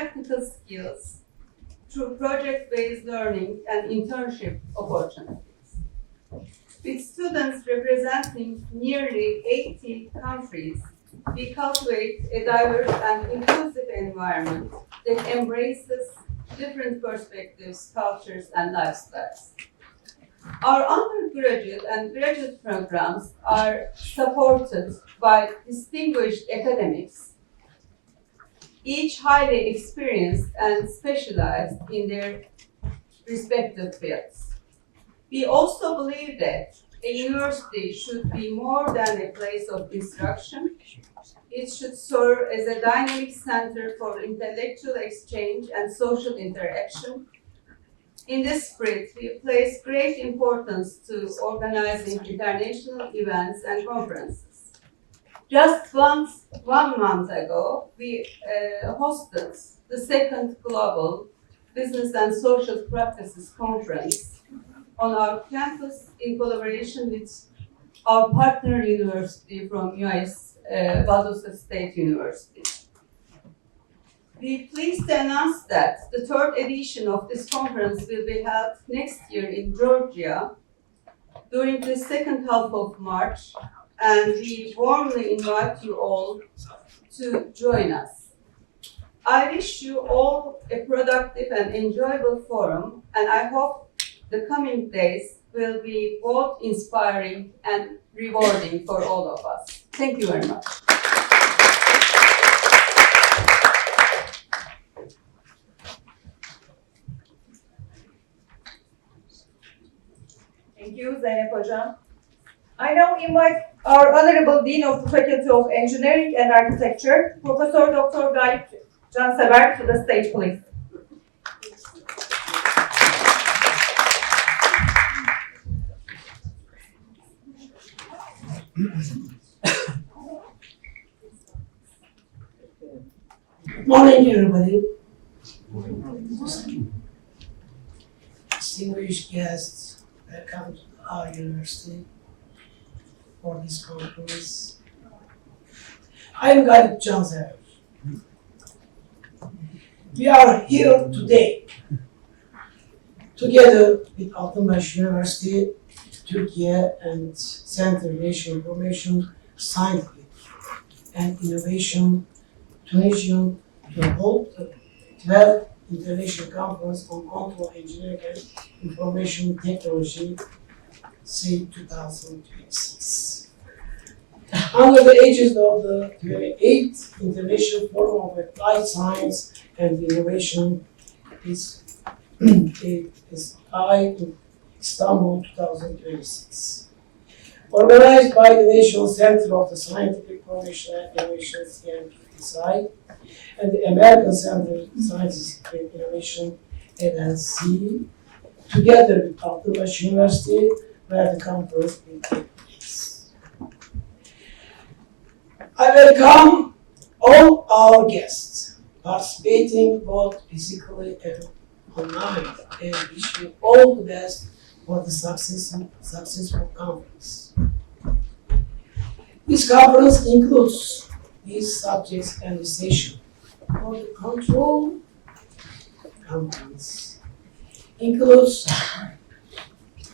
practical skills through project-based learning and internship opportunities. With students representing nearly 80 countries, we cultivate a diverse and inclusive environment that embraces different perspectives, cultures, and lifestyles. Our undergraduate and graduate programs are supported by distinguished academics, each highly experienced and specialized in their respective fields. We also believe that a university should be more than a place of instruction. It should serve as a dynamic center for intellectual exchange and social interaction. In this spirit, we place great importance to organizing international events and conferences. Just one month ago, we hosted the second Global Business and Social Practices Conference on our campus in collaboration with our partner university from US, Vaduz State University. We are pleased to announce that the third edition of this conference will be held next year in Georgia during the second half of March, and we warmly invite you all to join us. I wish you all a productive and enjoyable forum, and I hope the coming days will be both inspiring and rewarding for all of us. Thank you very much. Thank you, Zeynep Hocam. I now invite our Honorable Dean of the Faculty of Engineering and Architecture, Professor Dr. Galip Cansever, to the stage, please. Good morning, everybody. Distinguished guests, welcome to our university for this conference. I am Galip Cansever. We are here today together with Altınbaş University, Turkey, and Center National Information Scientific and Innovation Tunisian to hold the 12th International Conference on Control Engineering and Information Technology, say 2026. Under the aegis of the 28th International Forum of Applied Science and Innovation is in Istanbul 2026. Organized by the National Center of the Scientific Information and Innovation, CNPSI, and the American Center of Sciences and Innovation, NNC, together with Altınbaş University, where the conference will take place. I welcome all our guests participating both physically and online, and wish you all the best for the successful conference. This conference includes these subjects and the session. For the control conference includes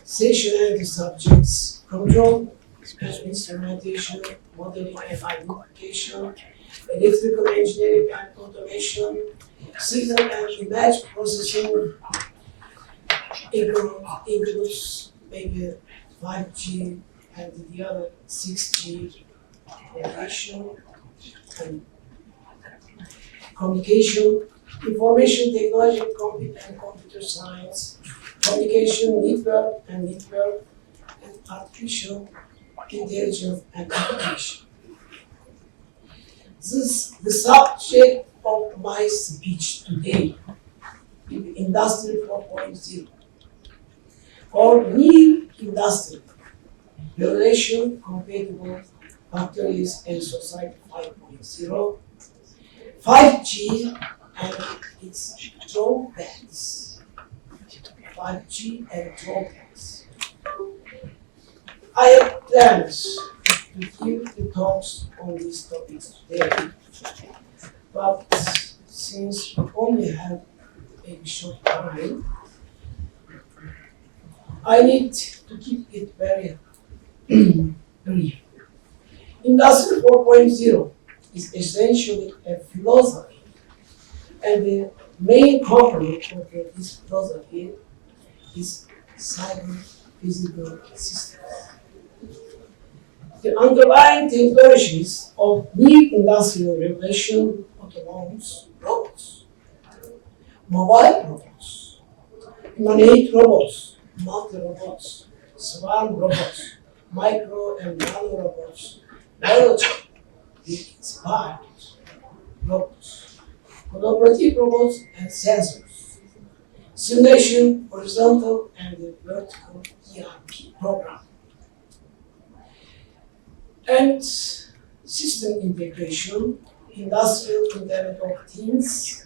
session and the subjects control and instrumentation, modeling and identification, electrical engineering and automation, signal and image processing, includes maybe 5G and the other 6G innovation and communication, information technology and computer science, communication, network, and artificial intelligence and communication. This is the subject of my speech today in Industry 4.0 or new industry, relation compatible factories and society 5.0, 5G and its drawbacks. 5G and drawbacks. I have plans to give the talks on these topics today, but since we only have a short time, I need to keep it very brief. Industry 4.0 is essentially a philosophy, and the main component of this philosophy is cyber-physical systems. The underlying technologies of new industrial revolution, autonomous robots, mobile robots, humanoid robots, multi-robots, swarm robots, micro and nano robots, biological, inspired robots, collaborative robots and sensors, simulation, horizontal and vertical ERP program, and system integration, industrial Internet of Things,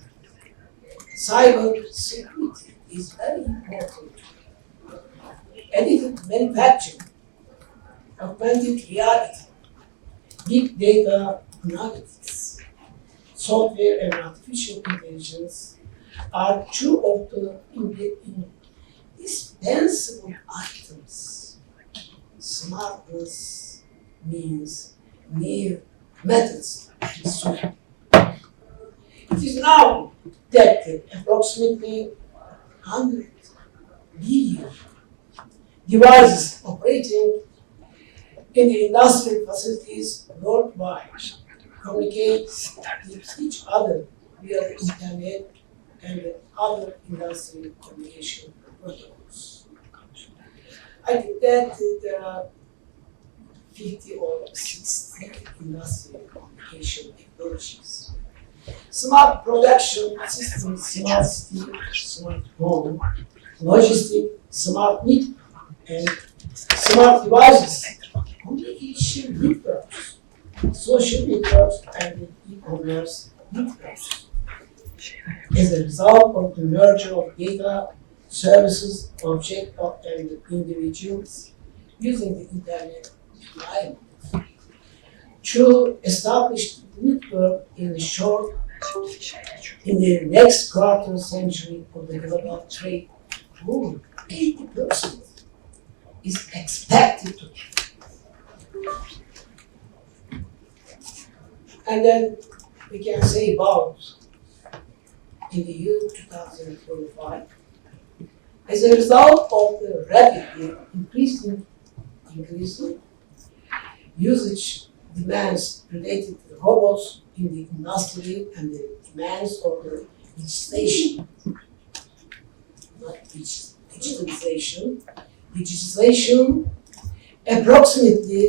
cyber security is very important. Additive manufacturing, augmented reality, big data analytics, software and artificial intelligence are two of the indispensable items. Smartness means new methods to solve. It is now that approximately 100 billion devices operating in the industrial facilities worldwide communicate with each other via the internet and other industrial communication protocols. I think that there are 50 or 60 industrial communication technologies. Smart production systems, smart city, smart home, logistic, smart meat, and smart devices, communication networks, social networks, and e-commerce networks. As a result of the merger of data, services, objects, and individuals using the internet environment, to establish the network in the next quarter century of the global trade boom, 80% is expected to. And then we can say about in the year 2025, as a result of the rapidly increasing usage demands related to robots in the industry and the demands of the digitization, not digitization, approximately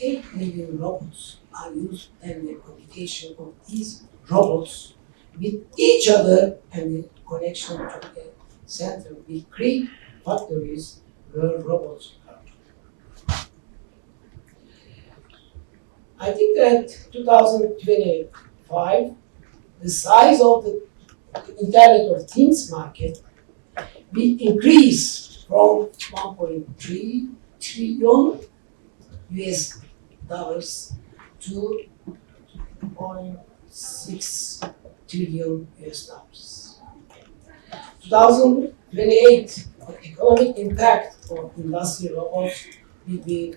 8 million robots are used, and the communication of these robots with each other and the connection to the center will create factories where robots are. I think that 2025, the size of the Internet of Things market will increase from 1.3 trillion US dollars to 2.6 trillion US dollars. 2028, the economic impact of industrial robots will be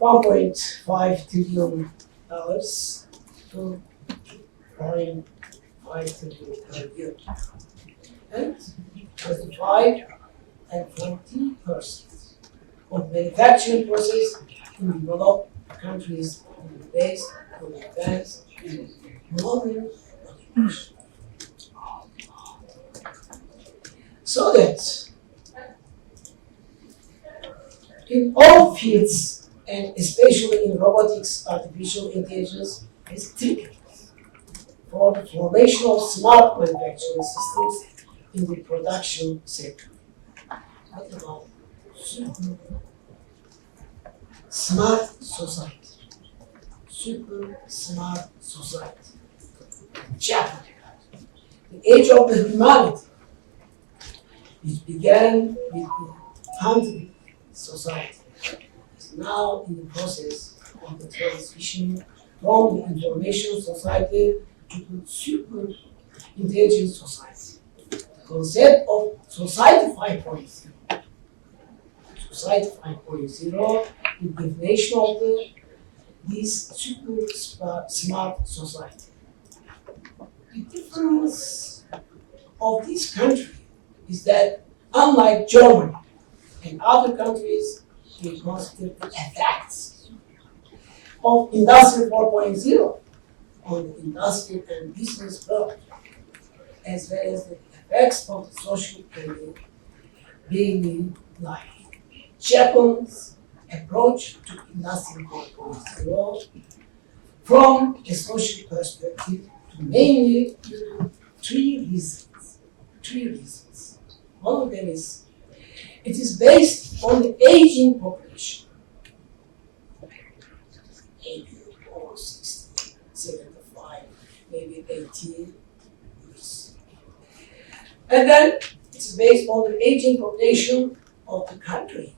$1.5 trillion to 0.5 trillion per year. And 25 and 40% of manufacturing process in developed countries will be based on advanced and modern automation. So that in all fields, and especially in robotics, artificial intelligence is critical for the formation of smart manufacturing systems in the production sector. What about super smart society? Super smart society. Chapter. The age of the humanity, which began with the hunting society, is now in the process of the transition from the information society to the super intelligent society. The concept of Society 5.0. Society 5.0 is the definition of this super smart society. The difference of this country is that, unlike Germany and other countries, we consider the effects of Industry 4.0 on the industrial and business world, as well as the effects of the social and the daily life. Japan's approach to Industry 4.0 from a social perspective to mainly three reasons. One of them is it is based on the aging population. Maybe over 60, 75, maybe 80 years. And then it's based on the aging population of the country.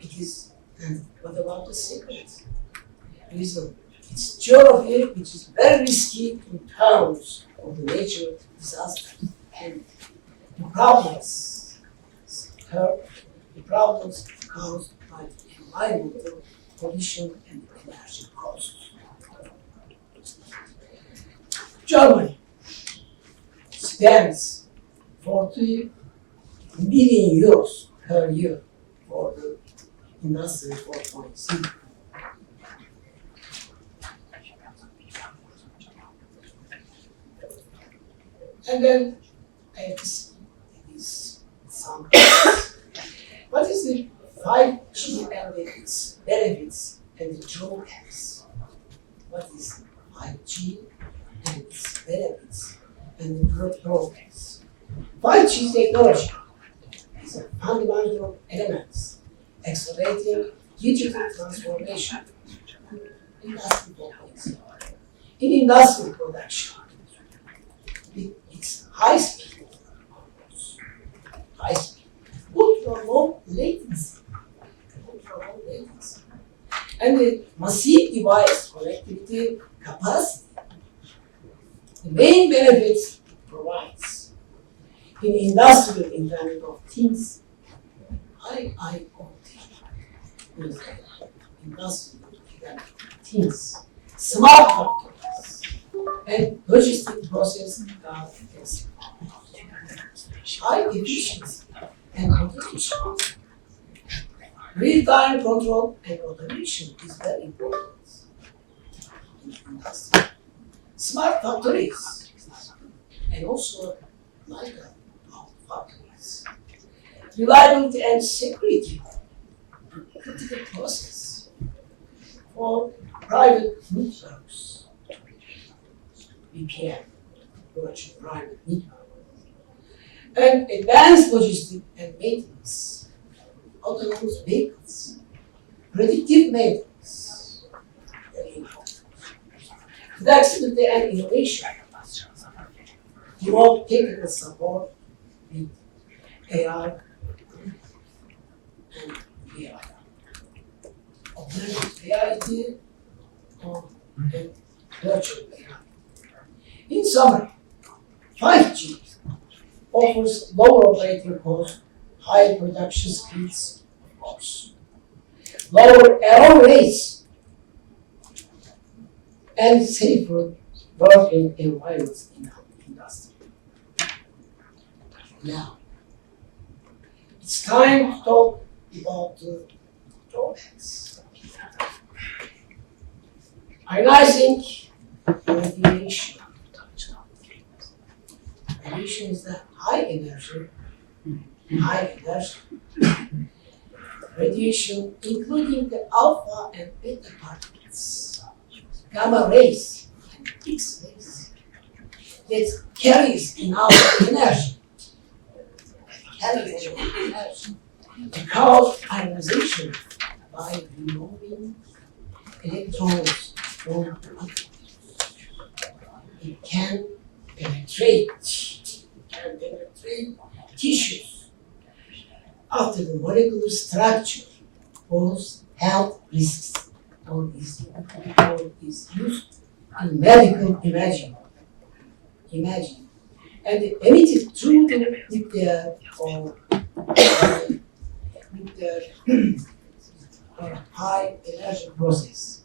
It is, and what about the secret reason? It's geography, which is very risky in terms of the nature of disaster and the problems caused by environmental pollution and energy costs. Germany spends 40 billion euros per year for the Industry 4.0. And then I have this some. What is the 5G and its benefits and the drawbacks? What is 5G and its benefits and the drawbacks? 5G technology is a fundamental element accelerating digital transformation in Industry 4.0. In industrial production, it's high speed, ultra-low latency, and the massive device connectivity capacity. The main benefits it provides in industrial Internet of Things, IIoT, industrial Internet of Things, smart factories, and logistic process is high efficiency and automation. Real-time control and automation is very important in industry. Smart factories and also like factories. Reliability and security, critical process for private networks. VPN, virtual private network. And advanced logistics and maintenance, autonomous vehicles, predictive maintenance, very important. Flexibility and innovation, develop technical support with AI and VR. Augmented reality and virtual reality. In summary, 5G offers lower operating costs, higher production speeds, of course, lower error rates, and safer working environments in the industry. Now, it's time to talk about the drawbacks. Ionizing radiation. Radiation is the high energy radiation, including the alpha and beta particles, gamma rays, and X-rays, that carries enough energy, to cause ionization by removing electrons from atoms. It can penetrate tissues. After the molecular structure pose health risks or is used in medical imaging. And emitted through the nuclear or nuclear high energy process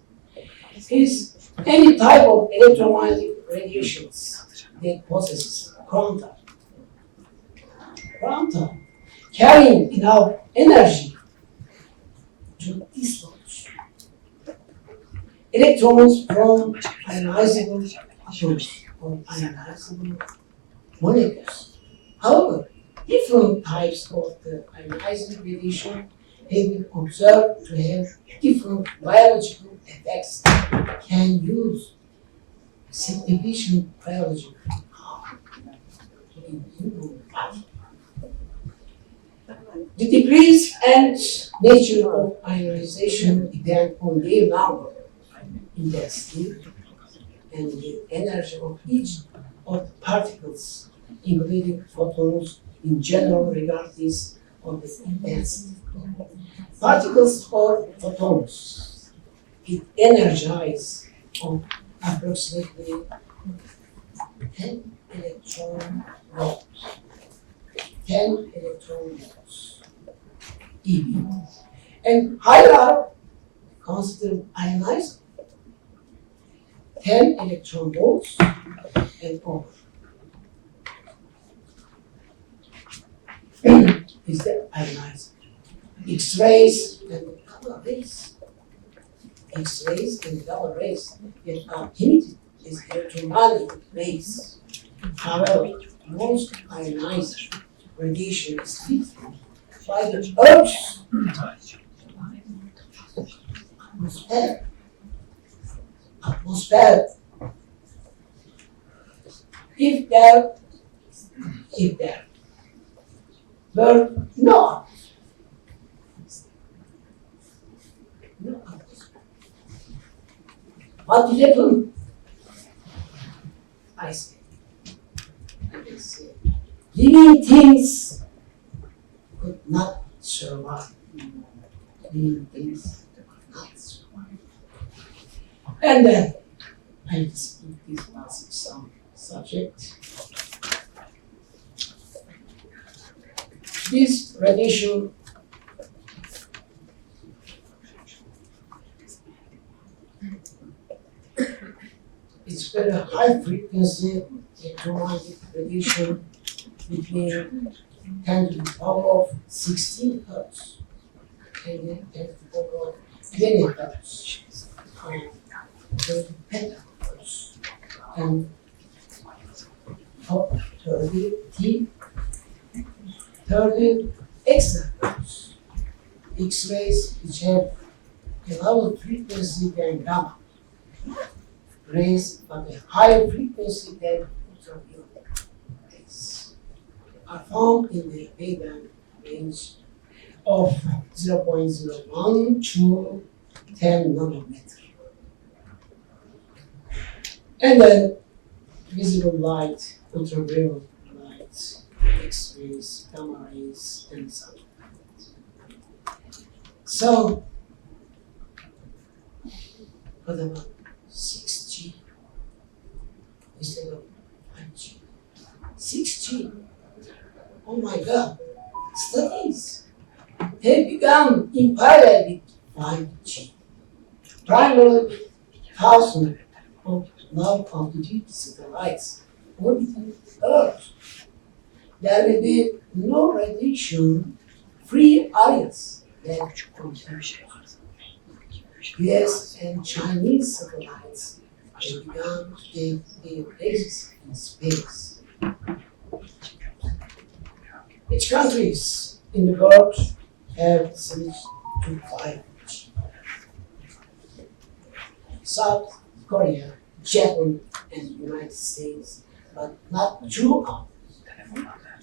is any type of electromagnetic radiations that possesses quanta carrying enough energy to dislodge electrons from ionizable atoms or ionizable molecules. However, different types of the ionizing radiation have been observed to have different biological effects that can use significant biological power in human body. The degrees and nature of ionization depend on their number, intensity, and the energy of each of the particles, including photons in general, regardless of the intensity. Particles or photons, it energizes on approximately 10 electron volts. 10 electron volts EV. And higher considered ionized 10 electron volts and over. Is the ionized. X-rays and gamma rays. X-rays and gamma rays that are emitted as electromagnetic rays. However, most ionized radiation is filtered by the Earth's atmosphere. If there were no atmosphere, what will happen? I say, living things could not survive. Living things could not survive. And then I speak this basic subject. This radiation is very high frequency electromagnetic radiation between 10 to the power of 16 hertz and then 10 to the power of 20 hertz and 30 petahertz and 30 extra hertz. X-rays which have a lower frequency than gamma rays but a higher frequency than ultraviolet rays are found in the wavelength range of 0.01 to 10 nanometer. And then visible light, ultraviolet light, X-rays, gamma rays, and so on. So, what about 6G instead of 5G? 6G. Oh my God! Studies have begun in parallel with 5G. Primarily, thousands of low altitude satellites orbiting Earth. There will be no radiation-free areas left on Earth. US and Chinese satellites have begun to take their places in space. Which countries in the world have switched to 5G? South Korea, Japan, and the United States, but not throughout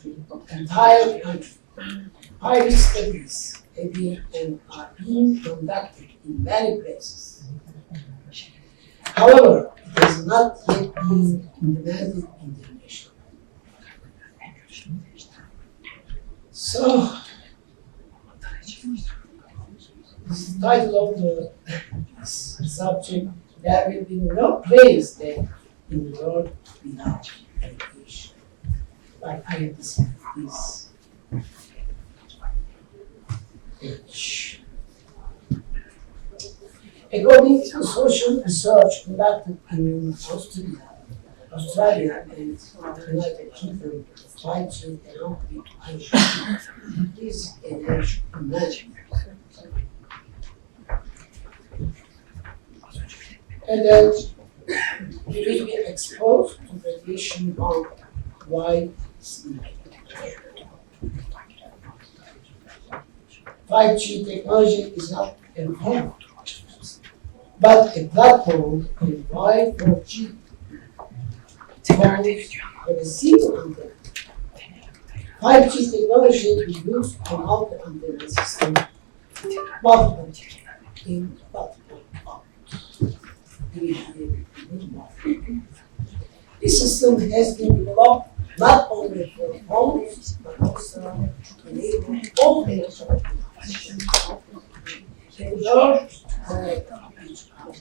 the entire country. Pilot studies have been and are being conducted in many places. However, it has not yet been implemented internationally. So, this is the title of the subject there will be no place there in the world without education. But I have to say this. H. According to social research conducted in Australia and United Kingdom, 5G cannot be increase energy management. And then we will be exposed to radiation bound wide speed. 5G technology is not a phone, but a platform in wide 4G phones with a single antenna. 5G technology is used in multi-antenna system, multiple in multiple out. This system has been developed not only for phones, but also to enable all electronic devices. And large connect each other.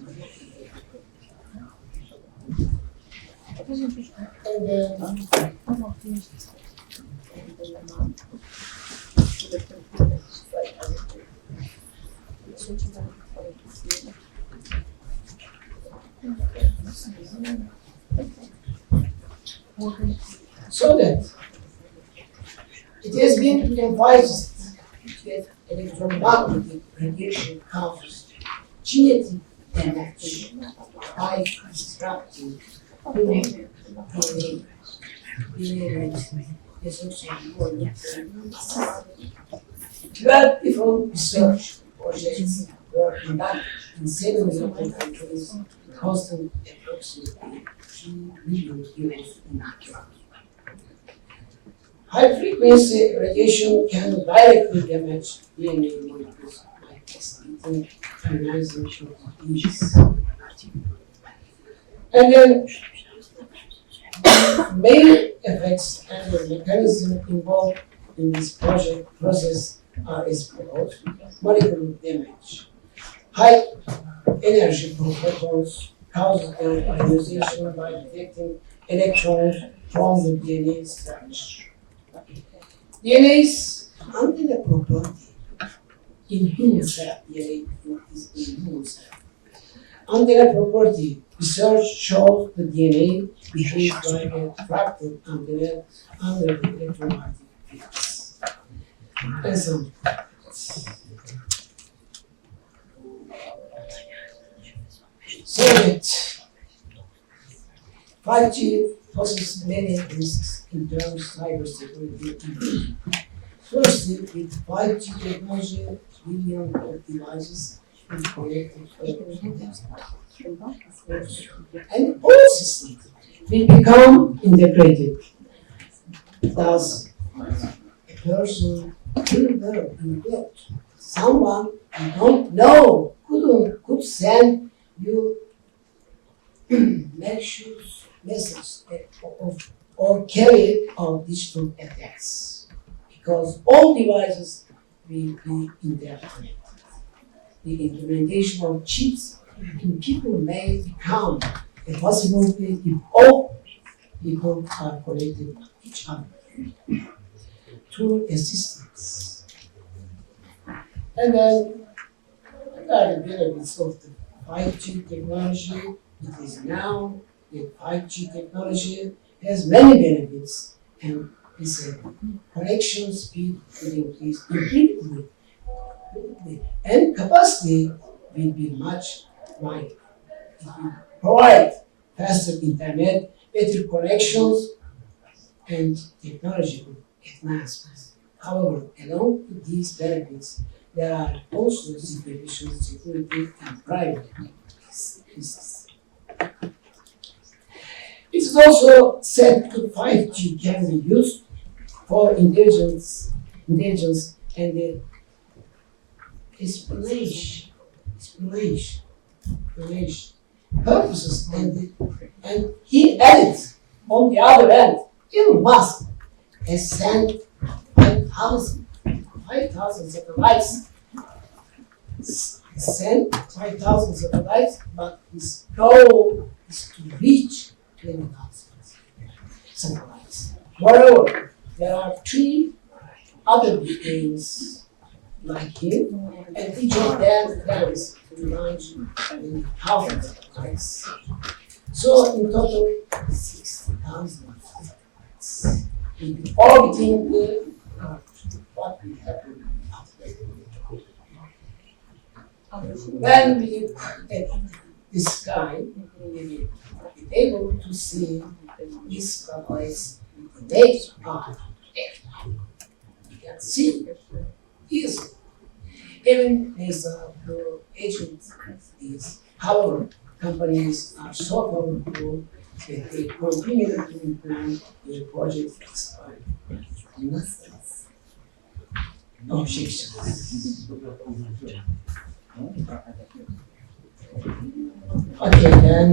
And then so that it has been emphasized that electromagnetic radiation causes genetic damage by disrupting DNA. Is also important. 12 different research projects were conducted in 7 different countries, costing approximately €3 million in accuracy. High frequency radiation can directly damage DNA molecules by exciting ionization of these. And then main effects and the mechanism involved in this process are as follows: molecular damage. High energy protons cause ionization by detecting electrons from the DNA structure. DNA's antenna property in human cell, DNA is in human cell. Antenna property research shows the DNA behaves like a fractal antenna under the electromagnetic fields. Example. So that 5G poses many risks in terms of cybersecurity. Firstly, with 5G technology, millions of devices will be connected and all systems will become integrated. Thus, a person will get someone you don't know could send you malicious messages or carry out digital attacks, because all devices will be interconnected. The implementation of chips in people may become a possibility if all people are connected to each other through assistance. And then, what are the benefits of the 5G technology? It is now that 5G technology has many benefits, and its connection speed will increase infinitely, and capacity will be much wider. It will provide faster internet, better connections, and technological advancements. However, along with these benefits, there are also superficial security and privacy risks. It is also said that 5G can be used for intelligence and the espionage purposes, and he added, on the other hand, Elon Musk has sent 5,000 satellites send 5,000 satellites, but his goal is to reach 20,000 satellites. Moreover, there are 3 other beings like him, and each of them plans to launch in thousands of satellites. So in total, 60,000 satellites will be orbiting the Earth. What will happen after? When we look at the sky, we will be able to see these satellites with the naked eye. You can see easily. Even as the agencies, however, companies are so powerful that they continue to implement their projects despite objections. Okay, then.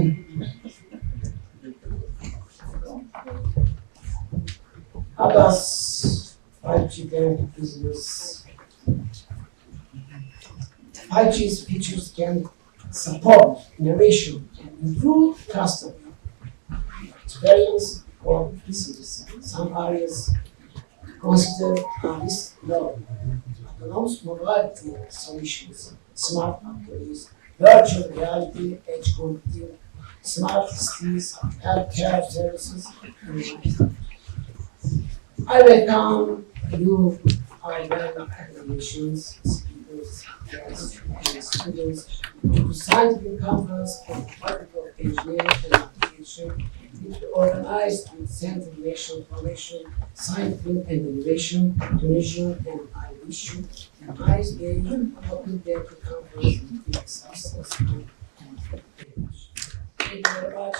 How does 5G get into business? 5G's features can support innovation and improve customer experience for business. Some areas considered risk low. Autonomous mobility solutions, smart factories, virtual reality, edge computing, smart cities, healthcare services, and more. I welcome you, our academicians, speakers, guests, and students to scientific conference on particle engineering and application, which organized with Center for National Formation, Scientific and Innovation, Tunisia, and IBISHU, and ISA Open Data Conference in success. Thank you very much.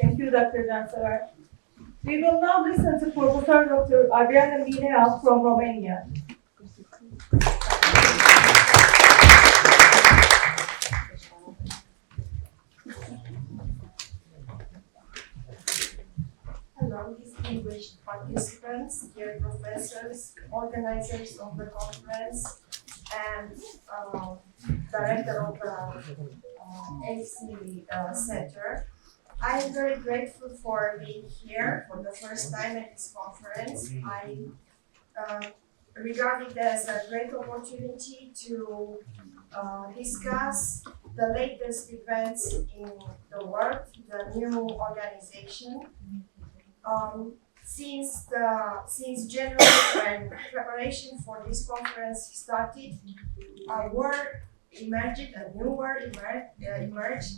Thank you, Dr. Cansever. We will now listen to Professor Dr. Adriana Minea from Romania. Hello, distinguished participants, dear professors, organizers of the conference, and director of the AC Center. I am very grateful for being here for the first time at this conference. I regard it as a great opportunity to discuss the latest events in the world, the new organization. Since January, when preparation for this conference started, a new war emerged,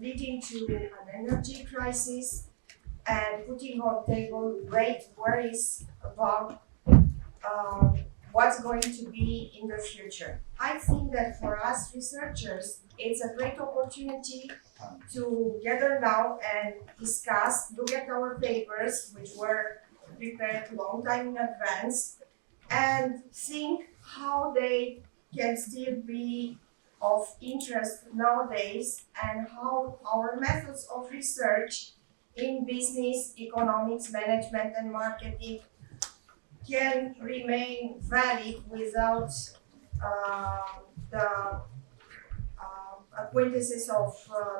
leading to an energy crisis and putting on table great worries about what's going to be in the future. I think that for us researchers, it's a great opportunity to gather now and discuss, look at our papers, which were prepared a long time in advance, and think how they can still be of interest nowadays, and how our methods of research in business, economics, management, and marketing can remain valid without the acquaintances of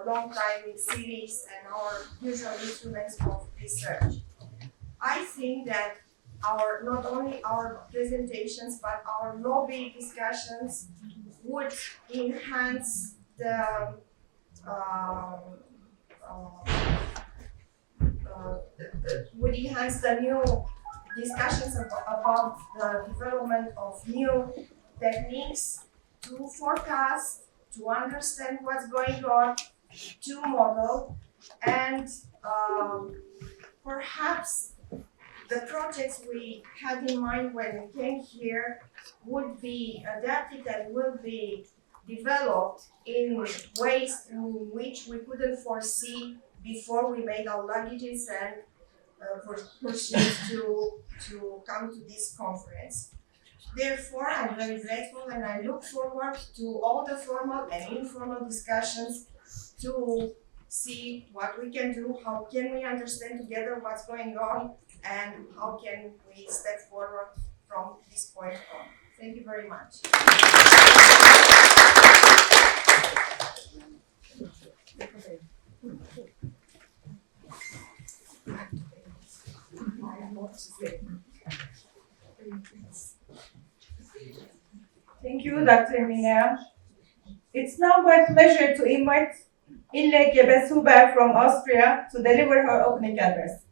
long time series and our usual instruments of research. I think that not only our presentations but our lobby discussions would enhance the new discussions about the development of new techniques to forecast, to understand what's going on, to model, and perhaps the projects we had in mind when we came here would be adapted and will be developed in ways in which we couldn't foresee before we made our luggages and pursued to come to this conference. Therefore, I'm very grateful and I look forward to all the formal and informal discussions to see what we can do, how can we understand together what's going on, and how can we step forward from this point on. Thank you very much. Thank you, Dr. Mina. It's now my pleasure to invite Ille Gebeshuber from Austria to deliver her opening address.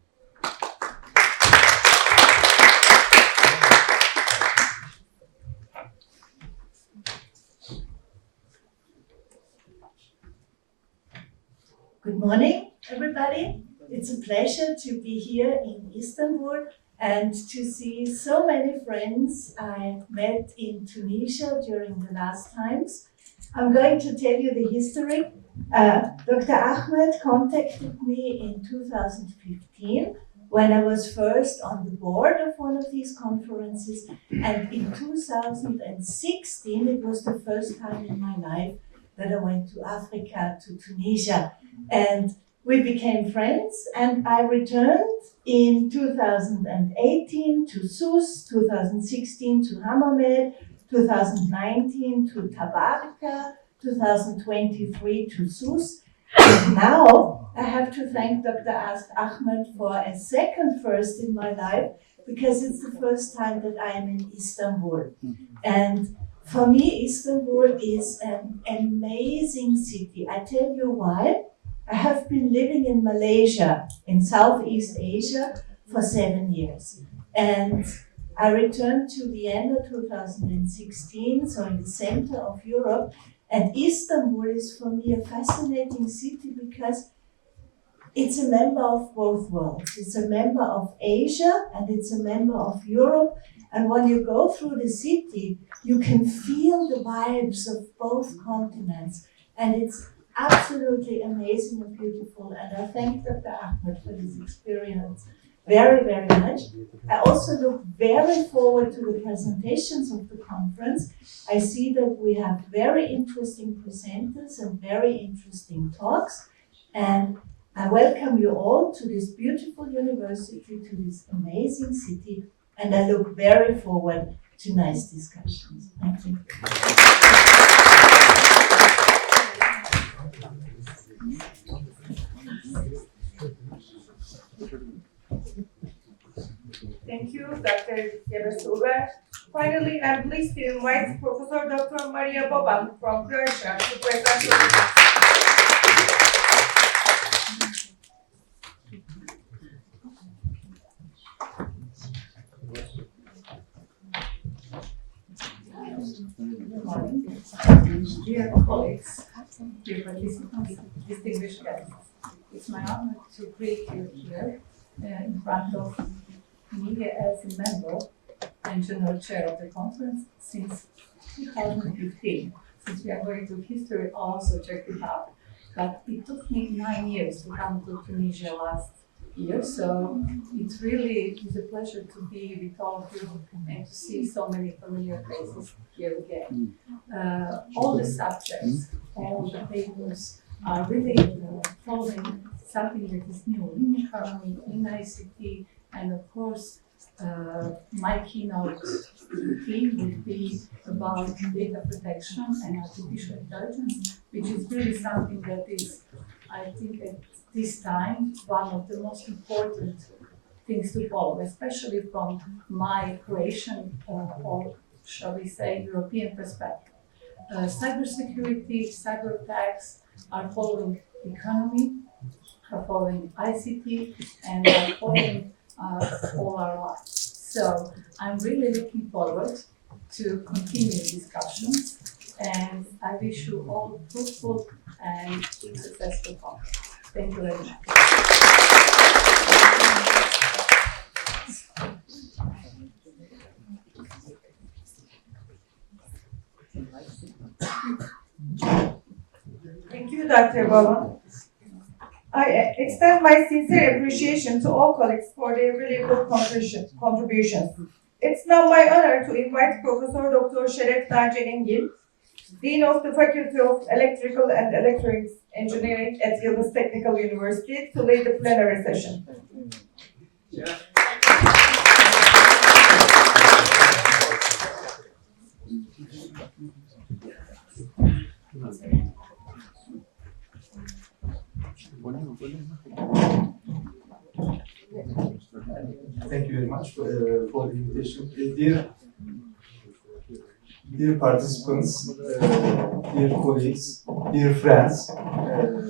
Good morning, everybody. It's a pleasure to be here in Istanbul and to see so many friends I met in Tunisia during the last times. I'm going to tell you the history. Dr. Ahmed contacted me in 2015 when I was first on the board of one of these conferences, and in 2016 it was the first time in my life that I went to Africa, to Tunisia, and we became friends, and I returned in 2018 to Sousse, 2016 to Hammamet, 2019 to Tabarka, 2023 to Sousse. And now I have to thank Dr. Ahmed for a second first in my life, because it's the first time that I am in Istanbul. And for me, Istanbul is an amazing city. I tell you why. I have been living in Malaysia, in Southeast Asia, for 7 years. And I returned to Vienna 2016, so in the center of Europe. And Istanbul is for me a fascinating city because it's a member of both worlds. It's a member of Asia and it's a member of Europe. And when you go through the city, you can feel the vibes of both continents. And it's absolutely amazing and beautiful. And I thank Dr. Ahmed for this experience very, very much. I also look very forward to the presentations of the conference. I see that we have very interesting presenters and very interesting talks. And I welcome you all to this beautiful university, to this amazing city. And I look very forward to nice discussions. Thank you. Thank you, Dr. Gebeshuber. Finally, I'm pleased to invite Professor Dr. Maria Boban from Croatia to present her remarks. Dear colleagues, dear participants, distinguished guests, it's my honor to greet you here in front of me as a member and general chair of the conference since 2015. Since we are going to history, I'll also check it out. But it took me 9 years to come to Tunisia last year, so it really is a pleasure to be with all of you and to see so many familiar faces here again. All the subjects, all the papers are really following something that is new in economy, in ICT, and of course, my keynote theme would be about data protection and artificial intelligence, which is really something that is, I think, at this time, one of the most important things to follow, especially from my Croatian or shall we say European perspective. Cybersecurity, cyber attacks are following economy, are following ICT, and are following all our lives. So I'm really looking forward to continue discussions, and I wish you all fruitful and successful conference. Thank you very much. Thank you, Dr. Boban. I extend my sincere appreciation to all colleagues for their really good contributions. It's now my honor to invite Professor Dr. Şeref Naci Engin, Dean of the Faculty of Electrical and Electronics Engineering at Yıldız Technical University, to lead the plenary session. Thank you very much for the invitation. Dear participants, dear colleagues, dear friends,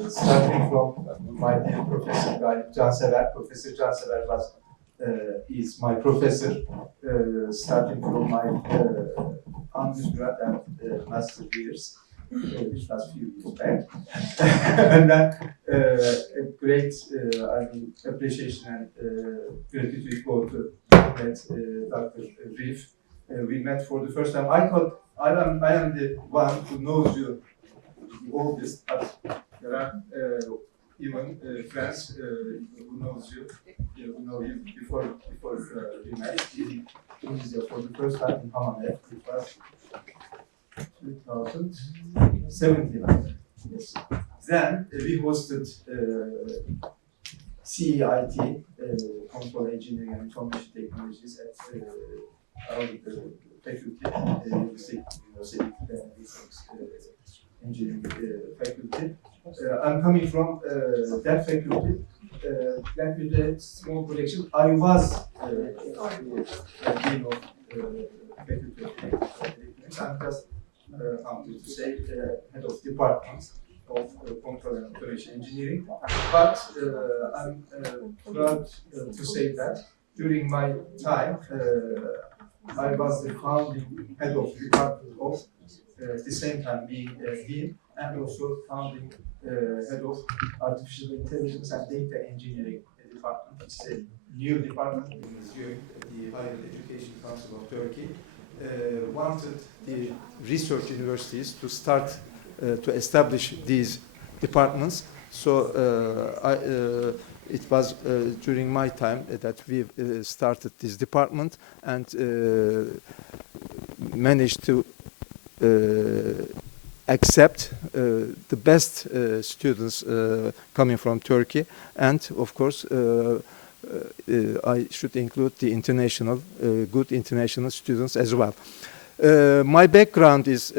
starting from my dear Professor Cansever. Professor Cansever is my professor, starting from my undergrad and master years, which was few years back. And then a great appreciation and gratitude go to that Dr. Rief. We met for the first time. I thought I am the one who knows you all this, but there are even friends who knows you, who know you before we met in Tunisia for the first time in Hammamet. It was 2017. Yes. Then we hosted CEIT, Control Engineering and Information Technologies at our faculty, University Engineering faculty. I'm coming from that faculty. That with a small correction, I was dean of faculty of electronics. I'm just humble to say head of department of control and operation engineering. But I'm proud to say that during my time, I was the founding head of department of, at the same time being dean, and also founding head of artificial intelligence and data engineering department. It's a new department during the Higher Education Council of Turkey. Wanted the research universities to start to establish these departments. So it was during my time that we started this department and managed to accept the best students coming from Turkey, and of course I should include the international, good international students as well. My background is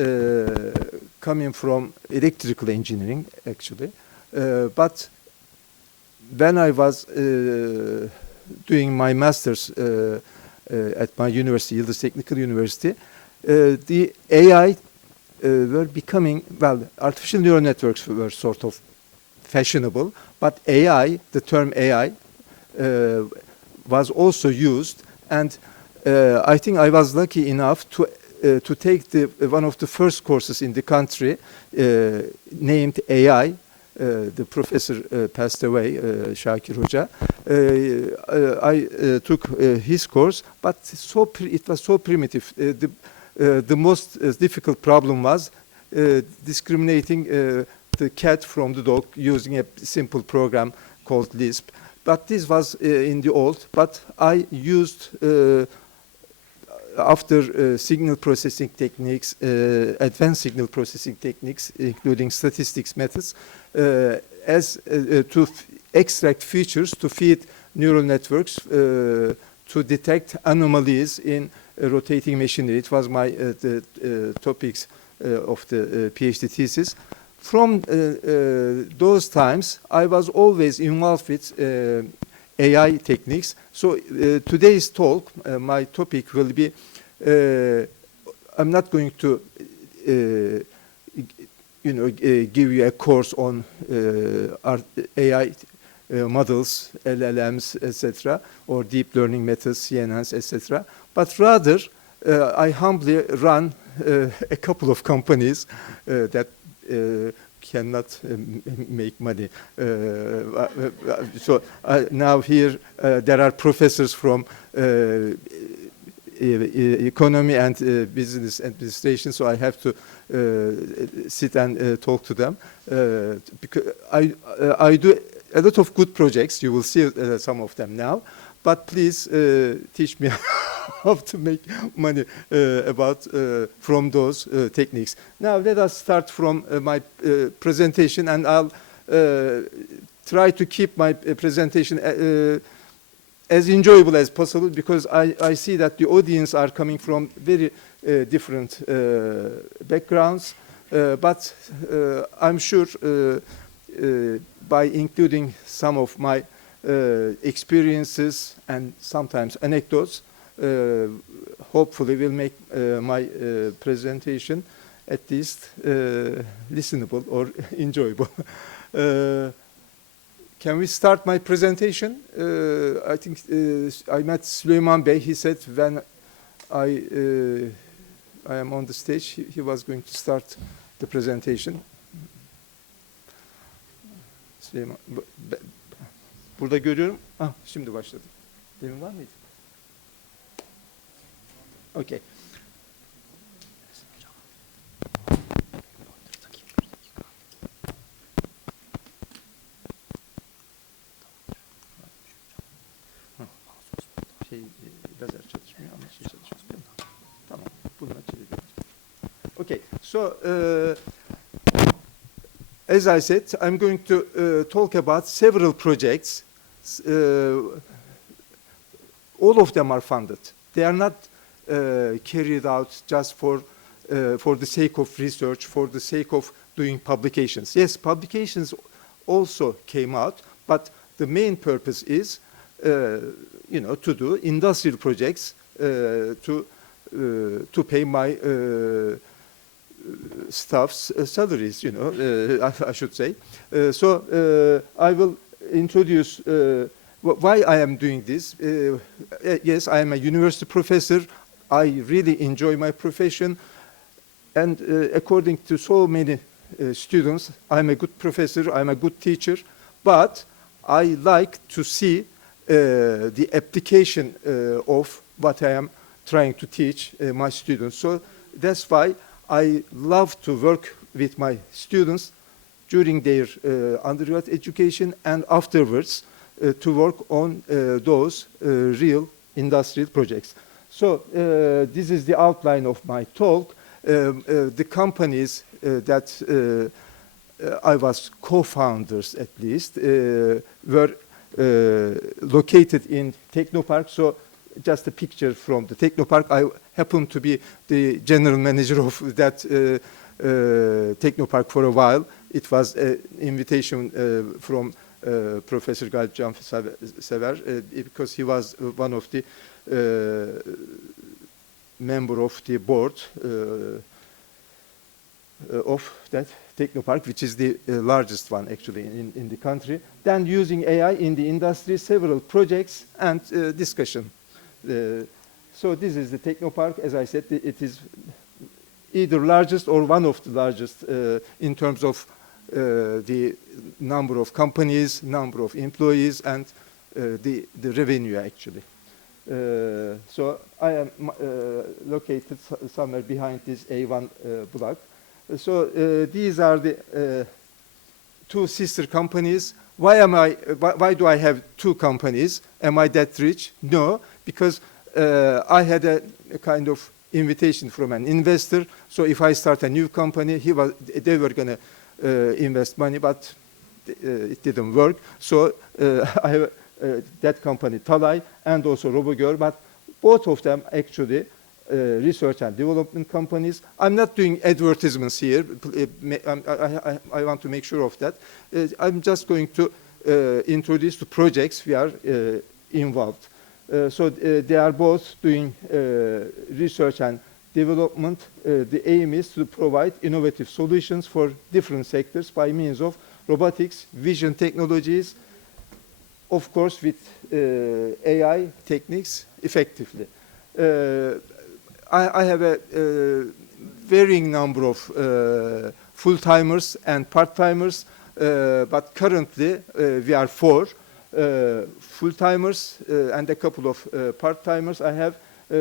coming from electrical engineering, actually, but when I was doing my master's at my university, Yıldız Technical University, the AI were becoming, well, artificial neural networks were sort of fashionable, but AI, the term AI, was also used, and I think I was lucky enough to take one of the first courses in the country named AI. The professor passed away, Shakir Hoca. I took his course, but it was so primitive. The most difficult problem was discriminating the cat from the dog using a simple program called Lisp. But this was in the old, but I used after signal processing techniques, advanced signal processing techniques, including statistics methods, as to extract features to feed neural networks to detect anomalies in rotating machinery. It was my topics of the PhD thesis. From those times, I was always involved with AI techniques. So today's talk, my topic will be, I'm not going to give you a course on AI models, LLMs, etc., or deep learning methods, CNNs, etc. But rather, I humbly run a couple of companies that cannot make money. So now here there are professors from economy and business administration, so I have to sit and talk to them. Because I do a lot of good projects. You will see some of them now. But please teach me how to make money from those techniques. Now let us start from my presentation, and I'll try to keep my presentation as enjoyable as possible, because I see that the audience are coming from very different backgrounds. But I'm sure by including some of my experiences and sometimes anecdotes, hopefully will make my presentation at least listenable or enjoyable. Can we start my presentation? I think I met Süleyman Bey. He said when I am on the stage, he was going to start the presentation. Süleyman, burada görüyorum. Ah, şimdi başladı. Demin var mıydı? Okay. Lazer çalışmıyor ama şey çalışmıyor. Tamam. Bununla çeviriyoruz. Okay. So as I said, I'm going to talk about several projects. All of them are funded. They are not carried out just for the sake of research, for the sake of doing publications. Yes, publications also came out, but the main purpose is, to do industrial projects to pay my staff's salaries, I should say. So I will introduce why I am doing this. Yes, I am a university professor. I really enjoy my profession. And according to so many students, I'm a good professor, I'm a good teacher. But I like to see the application of what I am trying to teach my students. So that's why I love to work with my students during their undergraduate education and afterwards to work on those real industrial projects. So this is the outline of my talk. The companies that I was co-founders at least were located in Technopark. So just a picture from the Technopark. I happen to be the general manager of that Technopark for a while. It was an invitation from Professor Galip Cansever because he was one of the member of the board of that Technopark, which is the largest one actually in the country. Then using AI in the industry, several projects and discussion. So this is the Technopark. As I said, it is either largest or one of the largest in terms of the number of companies, number of employees, and the revenue actually. So I am located somewhere behind this A1 block. So these are the two sister companies. Why do I have two companies? Am I that rich? No, because I had a kind of invitation from an investor. So if I start a new company, they were going to invest money, but it didn't work. So I have that company, Talay, and also RoboGör, but both of them actually research and development companies. I'm not doing advertisements here. I want to make sure of that. I'm just going to introduce the projects we are involved. So they are both doing research and development. The aim is to provide innovative solutions for different sectors by means of robotics, vision technologies, of course with AI techniques effectively. I have a varying number of full-timers and part-timers, but currently we are 4 full-timers and a couple of part-timers I have.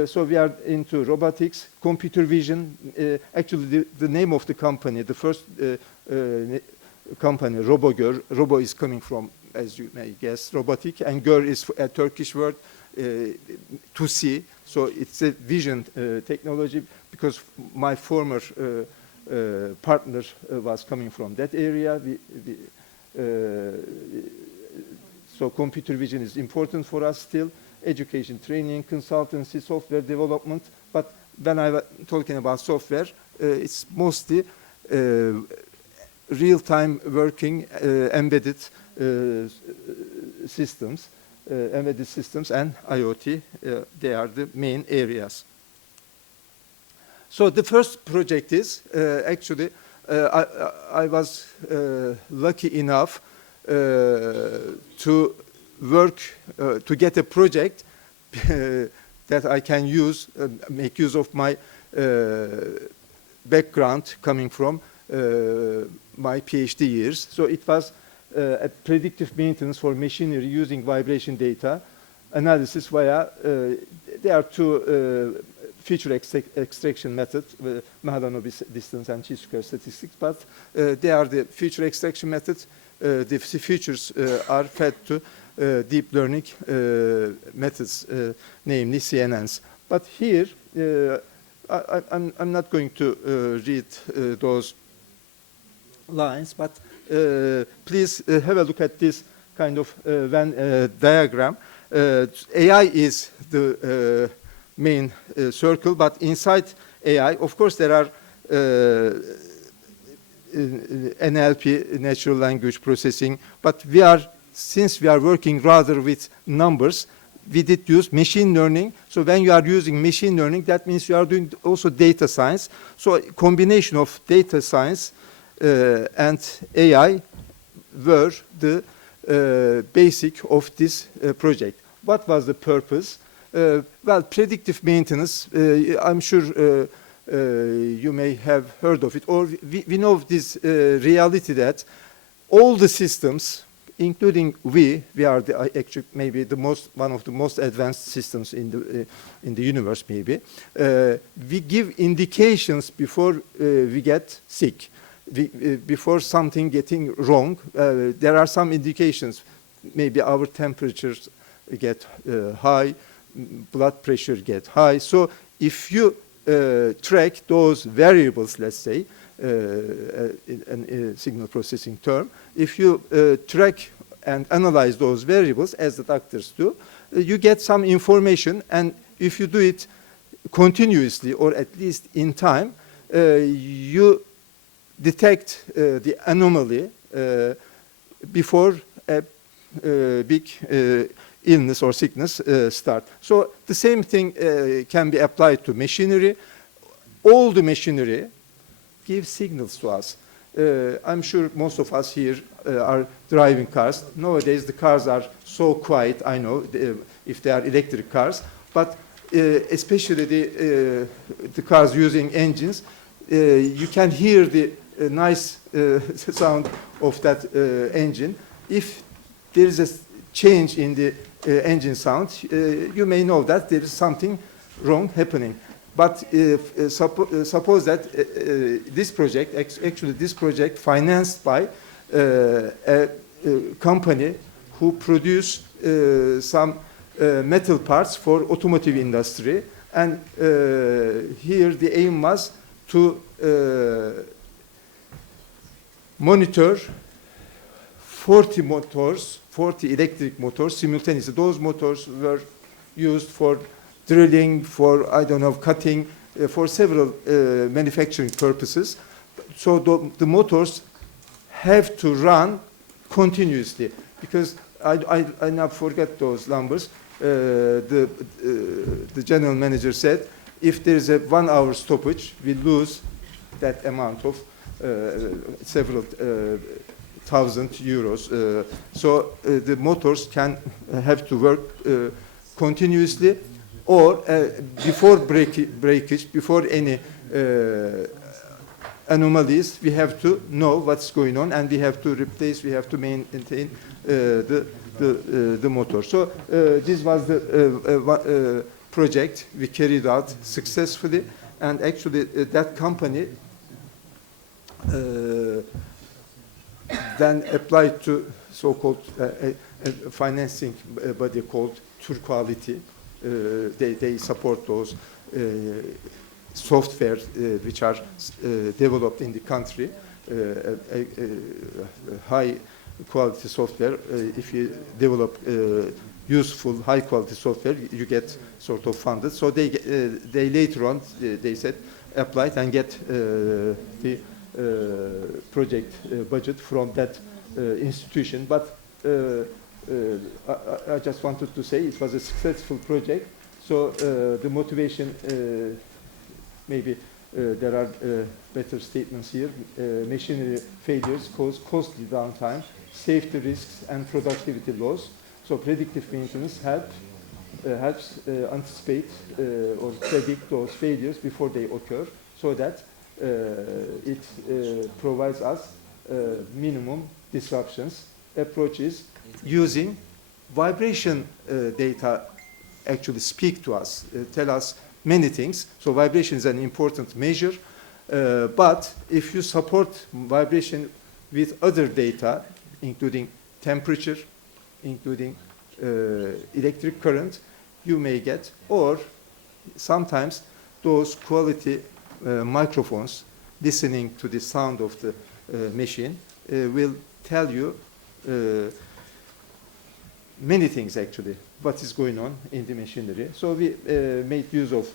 So we are into robotics, computer vision. Actually, the name of the company, the first company, RoboGör, Robo is coming from as you may guess, robotic, and gör is a Turkish word to see. So it's a vision technology, because my former partner was coming from that area. So computer vision is important for us still. Education, training, consultancy, software development. But when I was talking about software, it's mostly real-time working embedded systems, and IoT. They are the main areas. So the first project is actually I was lucky enough to work to get a project that I can use, make use of my background coming from my PhD years. So it was a predictive maintenance for machinery using vibration data analysis via, there are two feature extraction methods, Mahalanobis distance and chi-square statistics, but they are the feature extraction methods. The features are fed to deep learning methods, namely CNNs. But here, I'm not going to read those lines, but please have a look at this kind of Venn diagram. AI is the main circle, but inside AI, of course, there are NLP, natural language processing, but since we are working rather with numbers, we did use machine learning. So when you are using machine learning, that means you are doing also data science. So a combination of data science and AI were the basic of this project. What was the purpose? Well, predictive maintenance, I'm sure you may have heard of it, or we know this reality that all the systems, including we are actually maybe one of the most advanced systems in the universe. Maybe we give indications before we get sick, before something getting wrong. There are some indications. Maybe our temperatures get high, blood pressure get high. So if you track those variables, let's say, in a signal processing term, if you track and analyze those variables, as the doctors do, you get some information, and if you do it continuously, or at least in time, you detect the anomaly before a big illness or sickness start. So the same thing can be applied to machinery. All the machinery gives signals to us. I'm sure most of us here are driving cars. Nowadays the cars are so quiet, I know, if they are electric cars, but especially the cars using engines, you can hear the nice sound of that engine. If there is a change in the engine sound, you may know that there is something wrong happening. But suppose that this project, actually this project financed by a company who produce some metal parts for automotive industry, and here the aim was to monitor 40 motors, 40 electric motors simultaneously. Those motors were used for drilling, for, I don't know, cutting, for several manufacturing purposes. So the motors have to run continuously, because I now forget those numbers. The general manager said, if there is a 1 hour stoppage, we lose that amount of several thousand euros. So the motors can have to work continuously, or before breakage, before any anomalies, we have to know what's going on, and we have to replace, we have to maintain the motor. So this was the project we carried out successfully, and actually that company then applied to so-called financing body called Turquality. They support those software which are developed in the country, high quality software. If you develop useful high quality software, you get sort of funded. So they later on they said applied and get the project budget from that institution. But I just wanted to say it was a successful project. So the motivation, maybe there are better statements here. Machinery failures cause costly downtime, safety risks, and productivity loss. So predictive maintenance helps anticipate or predict those failures before they occur, so that it provides us minimum disruptions. Approaches using vibration data actually speak to us, tell us many things. So vibration is an important measure, but if you support vibration with other data, including temperature, including electric current, you may get, or sometimes those quality microphones listening to the sound of the machine will tell you many things actually, what is going on in the machinery. So we made use of,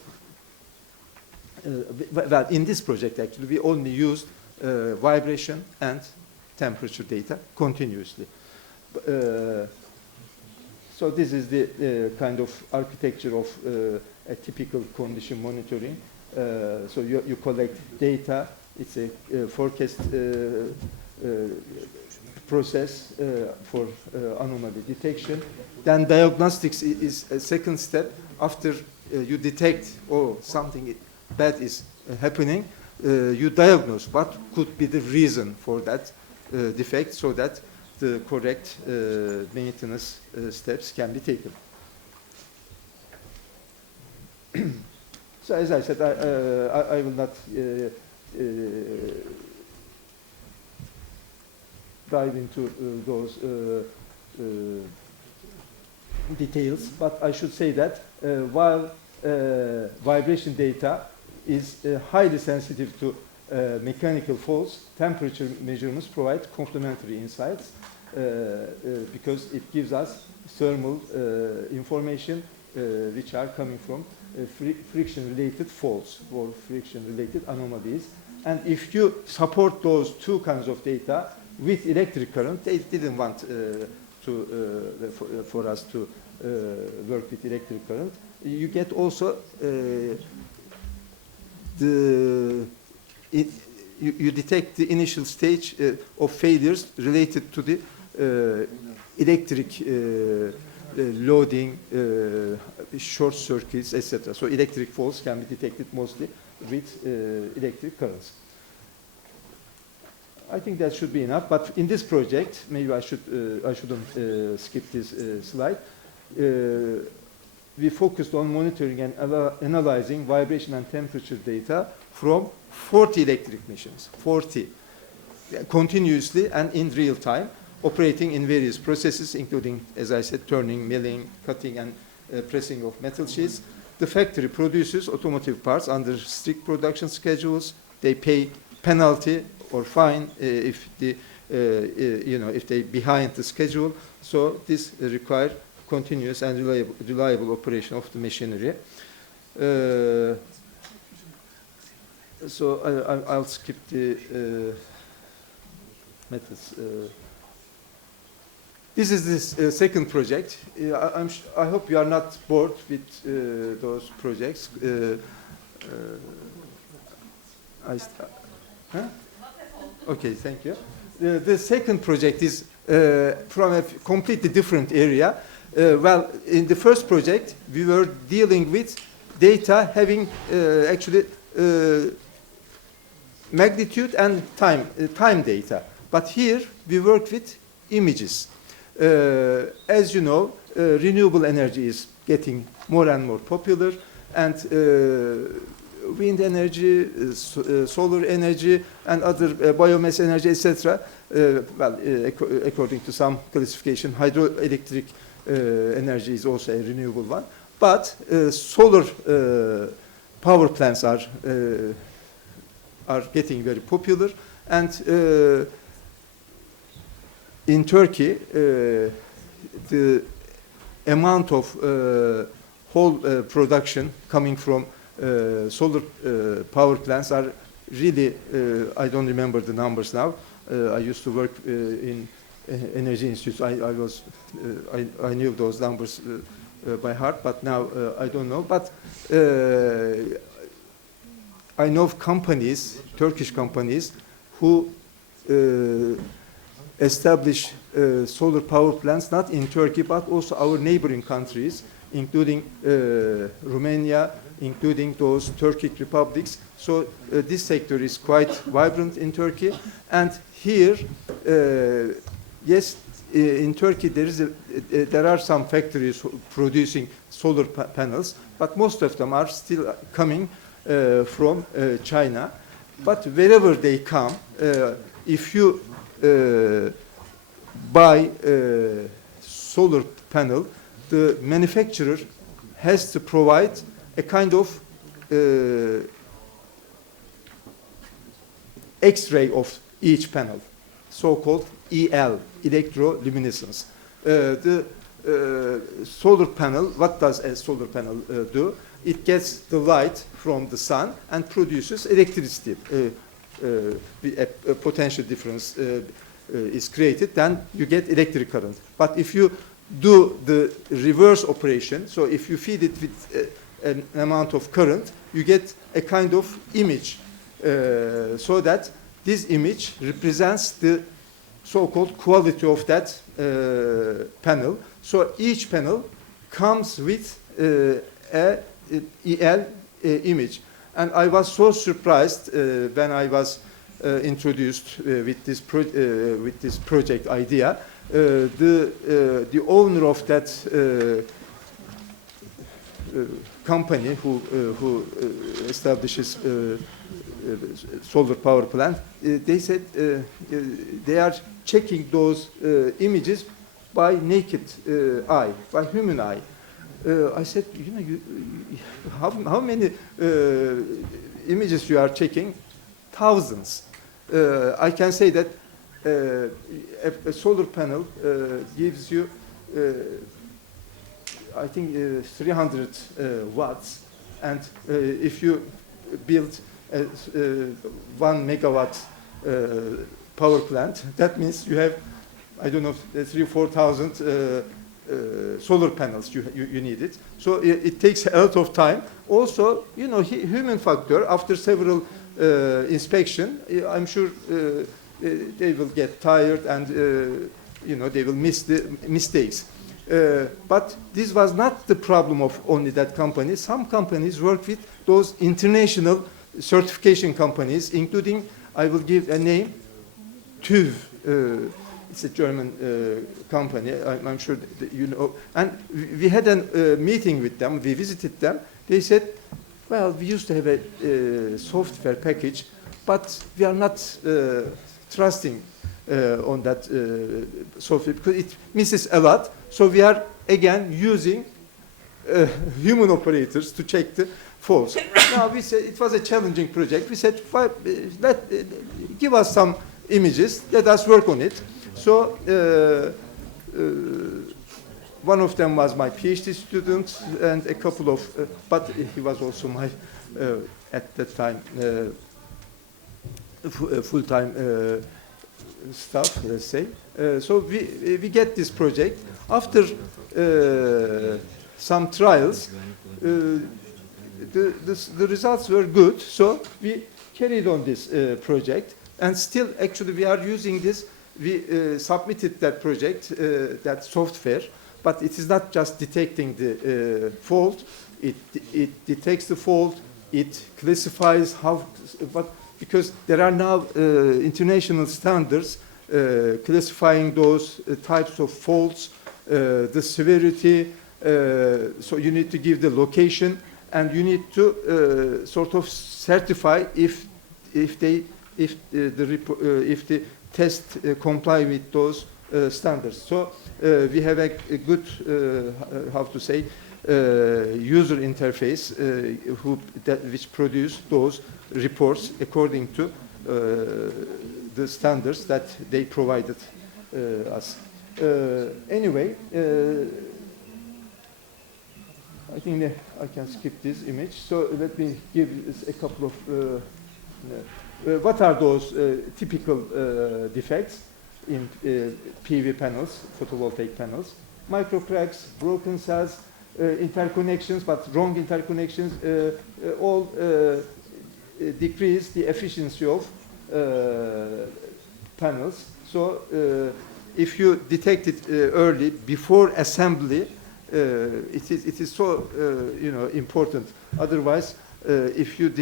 well, in this project actually, we only used vibration and temperature data continuously. So this is the kind of architecture of a typical condition monitoring. So you collect data, it's a forecast process for anomaly detection. Then diagnostics is a second step. After you detect, oh, something bad is happening, you diagnose what could be the reason for that defect, so that the correct maintenance steps can be taken. So as I said, I will not dive into those details, but I should say that while vibration data is highly sensitive to mechanical faults, temperature measurements provide complementary insights because it gives us thermal information which are coming from friction-related faults or friction-related anomalies. And if you support those two kinds of data with electric current, they didn't want for us to work with electric current. You get also you detect the initial stage of failures related to the electric loading, short circuits, etc. So electric faults can be detected mostly with electric currents. I think that should be enough. But in this project, maybe I shouldn't skip this slide. We focused on monitoring and analyzing vibration and temperature data from 40 electric machines, 40, continuously and in real time, operating in various processes, including, as I said, turning, milling, cutting, and pressing of metal sheets. The factory produces automotive parts under strict production schedules. They pay penalty or fine if if they behind the schedule. So this requires continuous and reliable operation of the machinery. So I'll skip the methods. This is this second project. I hope you are not bored with those projects. Okay, thank you. The second project is from a completely different area. Well, in the first project, we were dealing with data having actually magnitude and time data. But here, we work with images. As you know, renewable energy is getting more and more popular, and wind energy, solar energy, and other biomass energy, etc., According to some classification, hydroelectric energy is also a renewable one. But solar power plants are getting very popular, and in Turkey, the amount of whole production coming from solar power plants are really, I don't remember the numbers now. I used to work in energy institutes. I knew those numbers by heart, but now I don't know. But I know of companies, Turkish companies, who establish solar power plants not in Turkey but also our neighboring countries, including Romania, including those Turkic republics. So this sector is quite vibrant in Turkey. And here, yes, in Turkey there are some factories producing solar panels, but most of them are still coming from China. But wherever they come, if you buy a solar panel, the manufacturer has to provide a kind of X-ray of each panel, so-called EL, electroluminescence. The solar panel, what does a solar panel do? It gets the light from the sun and produces electricity. A potential difference is created, then you get electric current. But if you do the reverse operation, so if you feed it with an amount of current, you get a kind of image, so that this image represents the so-called quality of that panel. So each panel comes with a EL image. And I was so surprised when I was introduced with this project idea. The owner of that company who establishes solar power plant, they said they are checking those images by naked eye, by human eye. I said, you know, how many images you are checking? Thousands. I can say that a solar panel gives you, I think, 300 watts, and if you build a 1 megawatt power plant, that means you have, I don't know, 3,000 or 4,000 solar panels you need it. So it takes a lot of time. Also, you know, human factor, after several inspection, I'm sure they will get tired and you know, they will miss the mistakes. But this was not the problem of only that company. Some companies work with those international certification companies, including, I will give a name, TÜV. It's a German company, I'm sure that you know. And we had a meeting with them, we visited them. They said, well, we used to have a software package, but we are not trusting on that software because it misses a lot. So we are again using human operators to check the faults. Now we said it was a challenging project. We said, give us some images, let us work on it. So one of them was my PhD student, and a couple of, but he was also my, at that time, full-time staff, let's say. So we get this project. After some trials, the results were good, so we carried on this project, and still actually we are using this. We submitted that project, that software, but it is not just detecting the fault. It detects the fault, it classifies how, but because there are now international standards classifying those types of faults, the severity, so you need to give the location, and you need to sort of certify if the test comply with those standards. So we have a good, how to say, user interface which produce those reports according to the standards that they provided us. Anyway, I think that I can skip this image. So let me give a couple of what are those typical defects in PV panels, photovoltaic panels? Micro cracks, broken cells, interconnections, but wrong interconnections, all decrease the efficiency of panels. So if you detect it early, before assembly, it is so important. Otherwise, if you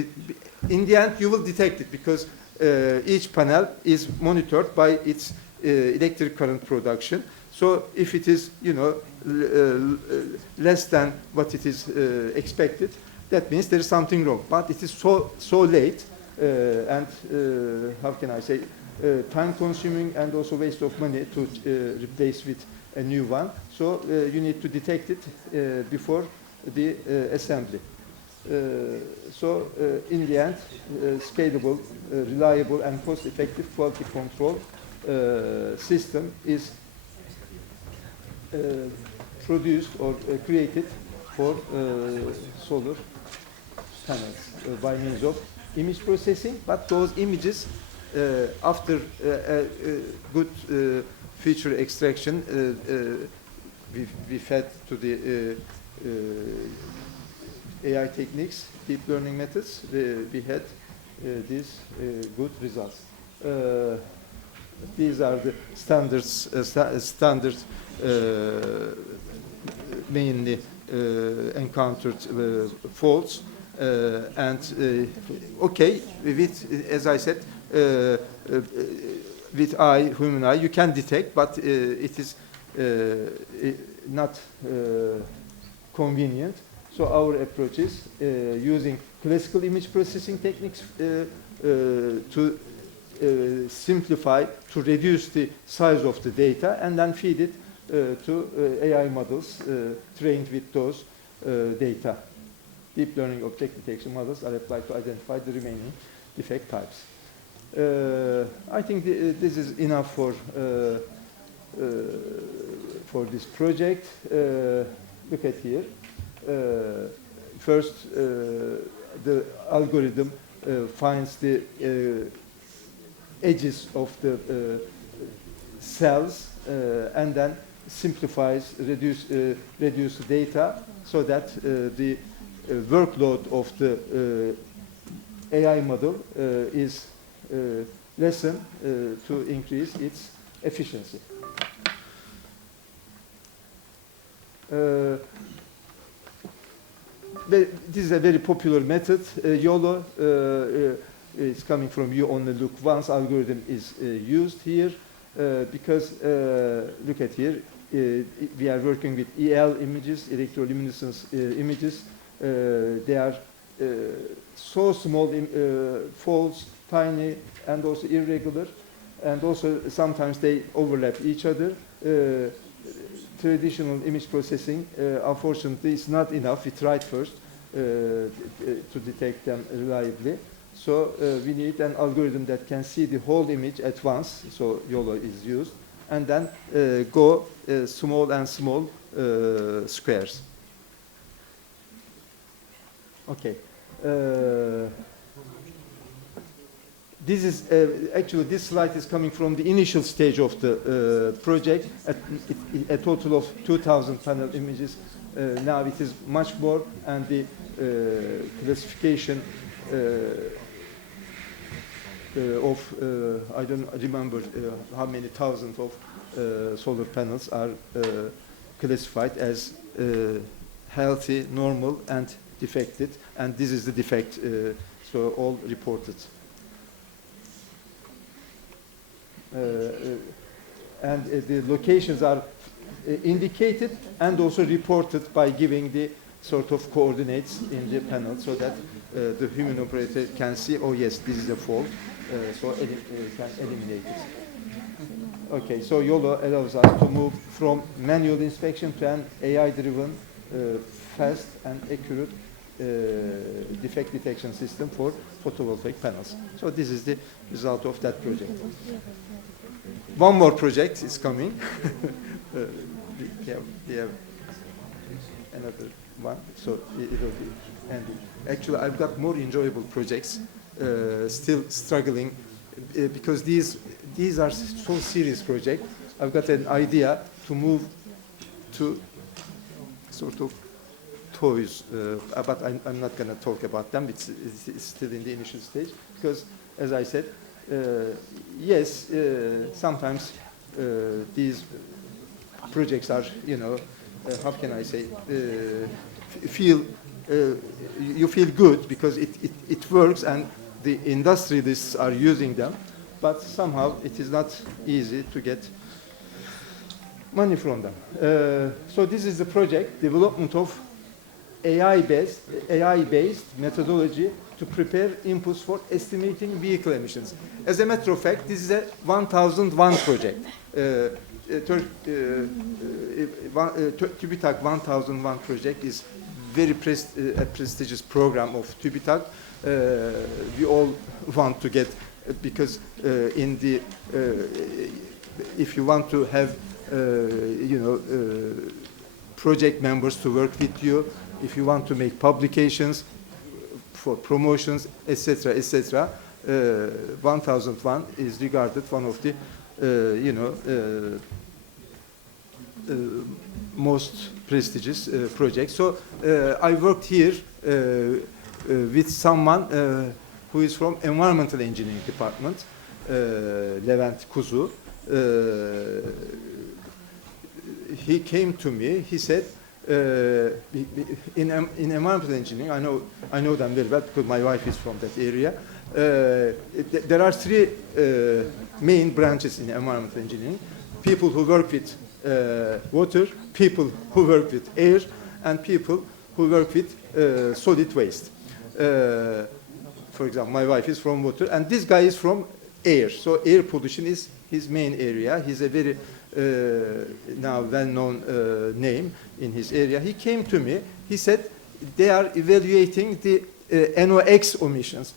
in the end you will detect it, because each panel is monitored by its electric current production. So if it is less than what it is expected, that means there is something wrong. But it is so late and how can I say, time consuming and also waste of money to replace with a new one. So you need to detect it before the assembly. So in the end, scalable, reliable and cost-effective quality control system is produced or created for solar panels by means of image processing. But those images, after good feature extraction, we fed to the AI techniques, deep learning methods, we had these good results. These are the standard mainly encountered faults, and okay, with, as I said, with human eye, you can detect, but it is not convenient. So our approach is using classical image processing techniques to simplify, to reduce the size of the data, and then feed it to AI models trained with those data. Deep learning object detection models are applied to identify the remaining defect types. I think this is enough for this project. Look at here. First, the algorithm finds the edges of the cells and then simplifies, reduce the data so that the workload of the AI model is lessened to increase its efficiency. This is a very popular method. YOLO is coming from you only look once algorithm is used here because look at here, we are working with EL images, electroluminescence images. They are so small, false, tiny, and also irregular, and also sometimes they overlap each other. Traditional image processing, unfortunately, is not enough. We tried first to detect them reliably. So we need an algorithm that can see the whole image at once. So YOLO is used, and then go small and small squares. Okay. This is actually, this slide is coming from the initial stage of the project. A total of 2,000 panel images. Now it is much more, and the classification of I don't remember how many thousands of solar panels are classified as healthy, normal, and defected. And this is the defect, so all reported. And the locations are indicated and also reported by giving the sort of coordinates in the panel so that the human operator can see, oh yes, this is a fault, so can eliminate it. Okay, so YOLO allows us to move from manual inspection to an AI-driven, fast and accurate defect detection system for photovoltaic panels. So this is the result of that project. One more project is coming. We have another one, so it will be ending. Actually, I've got more enjoyable projects, still struggling, because these are so serious projects. I've got an idea to move to sort of toys, but I'm not going to talk about them. It's still in the initial stage, because, as I said, yes, sometimes these projects are, how can I say, you feel good because it works and the industrialists are using them, but somehow it is not easy to get money from them. So this is the project, development of AI-based methodology to prepare inputs for estimating vehicle emissions. As a matter of fact, this is a 1001 project. TÜBİTAK 1001 project is very prestigious program of TÜBİTAK. We all want to get, because if you want to have project members to work with you, if you want to make publications for promotions, etc., etc., 1001 is regarded one of the most prestigious projects. So I worked here with someone who is from environmental engineering department, Levent Kuzu. He came to me. He said, in environmental engineering, I know them very well because my wife is from that area. There are three main branches in environmental engineering: people who work with water, people who work with air, and people who work with solid waste. For example, my wife is from water, and this guy is from air. So air pollution is his main area. He's a very now well-known name in his area. He came to me. He said they are evaluating the NOx emissions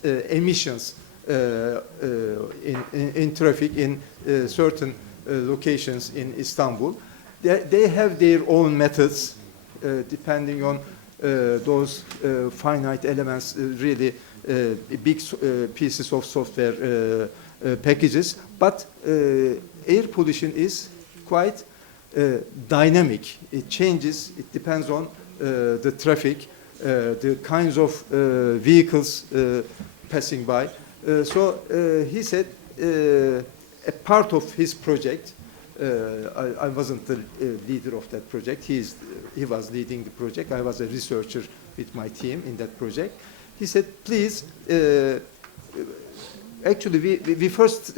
in traffic in certain locations in Istanbul. They have their own methods depending on those finite elements, really big pieces of software packages. But air pollution is quite dynamic. It changes. It depends on the traffic, the kinds of vehicles passing by. So he said a part of his project, I wasn't the leader of that project. He was leading the project. I was a researcher with my team in that project. He said, please, actually we first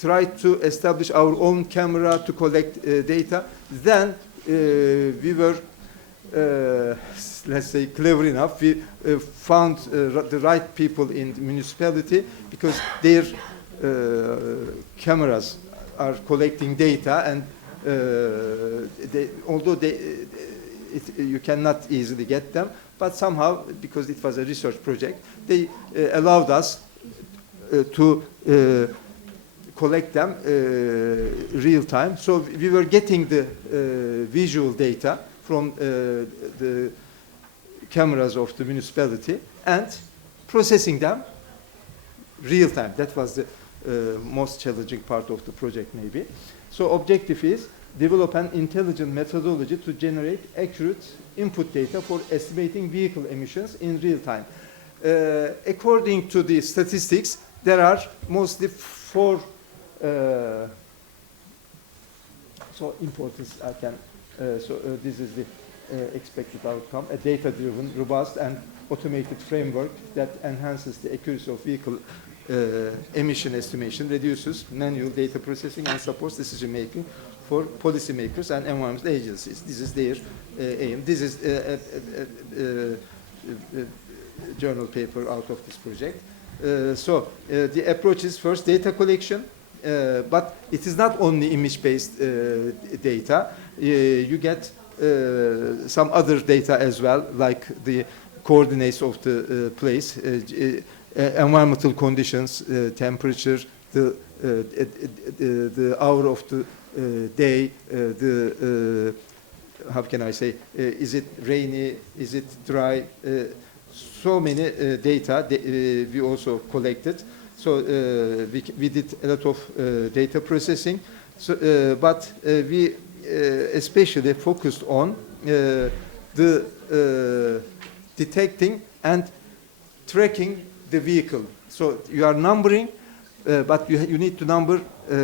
tried to establish our own camera to collect data. Then we were, let's say, clever enough. We found the right people in the municipality because their cameras are collecting data, and although you cannot easily get them, but somehow, because it was a research project, they allowed us to collect them real time. So we were getting the visual data from the cameras of the municipality and processing them real time. That was the most challenging part of the project, maybe. So objective is develop an intelligent methodology to generate accurate input data for estimating vehicle emissions in real time. According to the statistics, there are mostly four so importance I can this is the expected outcome: a data-driven, robust, and automated framework that enhances the accuracy of vehicle emission estimation, reduces manual data processing, and supports decision making for policymakers and environmental agencies. This is their aim. This is a journal paper out of this project. So the approach is first data collection, but it is not only image-based data. You get some other data as well, like the coordinates of the place, environmental conditions, temperature, the hour of the day, how can I say, is it rainy, is it dry? So many data we also collected. So we did a lot of data processing. So, but we especially focused on the detecting and tracking the vehicle. So you are numbering, but you need to number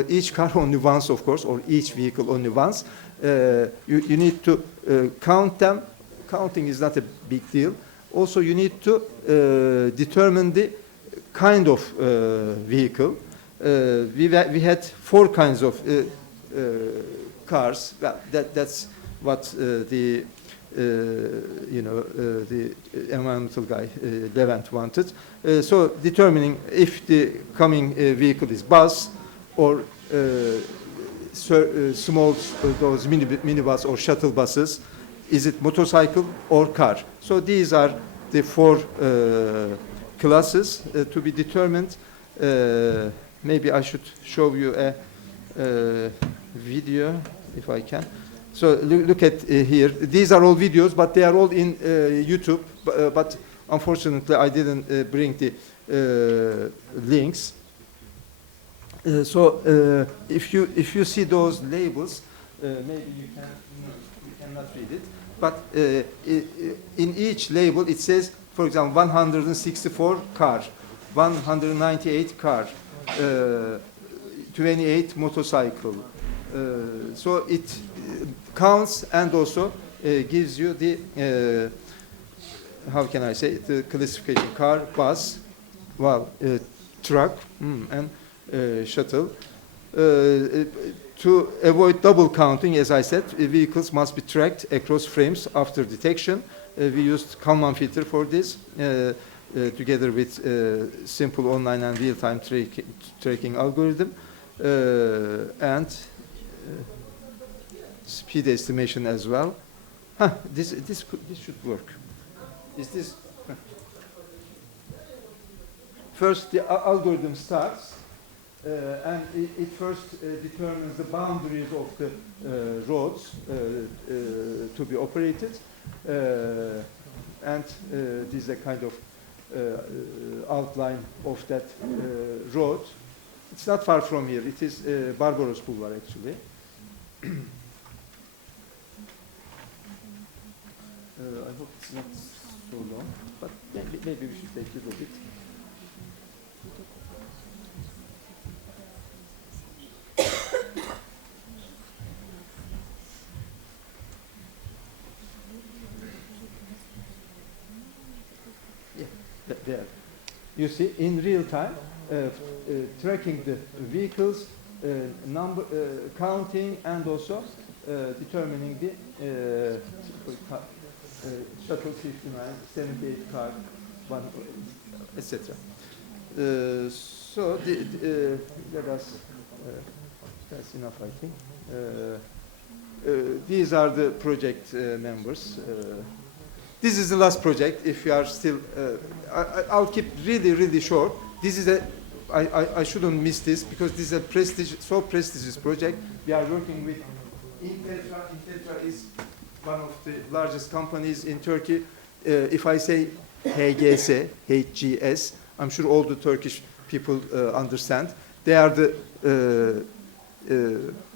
each car only once, of course, or each vehicle only once. You need to count them. Counting is not a big deal. Also, you need to determine the kind of vehicle. We had 4 kinds of cars. Well, that's what the environmental guy Levent wanted. So determining if the coming vehicle is bus or small those minibus or shuttle buses, is it motorcycle or car? So these are the 4 classes to be determined. Maybe I should show you a video if I can. So look at here. These are all videos, but they are all in YouTube. But unfortunately, I didn't bring the links. So if you see those labels, maybe you cannot read it. But in each label, it says, for example, 164 car, 198 car, 28 motorcycle. So it counts and also gives you the, how can I say, the classification: car, bus, well, truck, and shuttle. To avoid double counting, as I said, vehicles must be tracked across frames after detection. We used Kalman filter for this, together with simple online and real-time tracking algorithm, and speed estimation as well. This should work. Is this? First, the algorithm starts. And it first determines the boundaries of the roads to be operated, and this is a kind of outline of that road. It's not far from here. It is Barbaros Boulevard, actually. I hope it's not so long, but maybe we should take a little bit. There. You see, in real time, tracking the vehicles, number, counting, and also determining the shuttle 59, 78 car, one, etc. So let us. That's enough, I think. These are the project members. This is the last project. If you are still, I'll keep really short. This is I shouldn't miss this because this is a so prestigious project. We are working with Intetra. Intetra is one of the largest companies in Turkey. If I say HGS, I'm sure all the Turkish people understand. They are the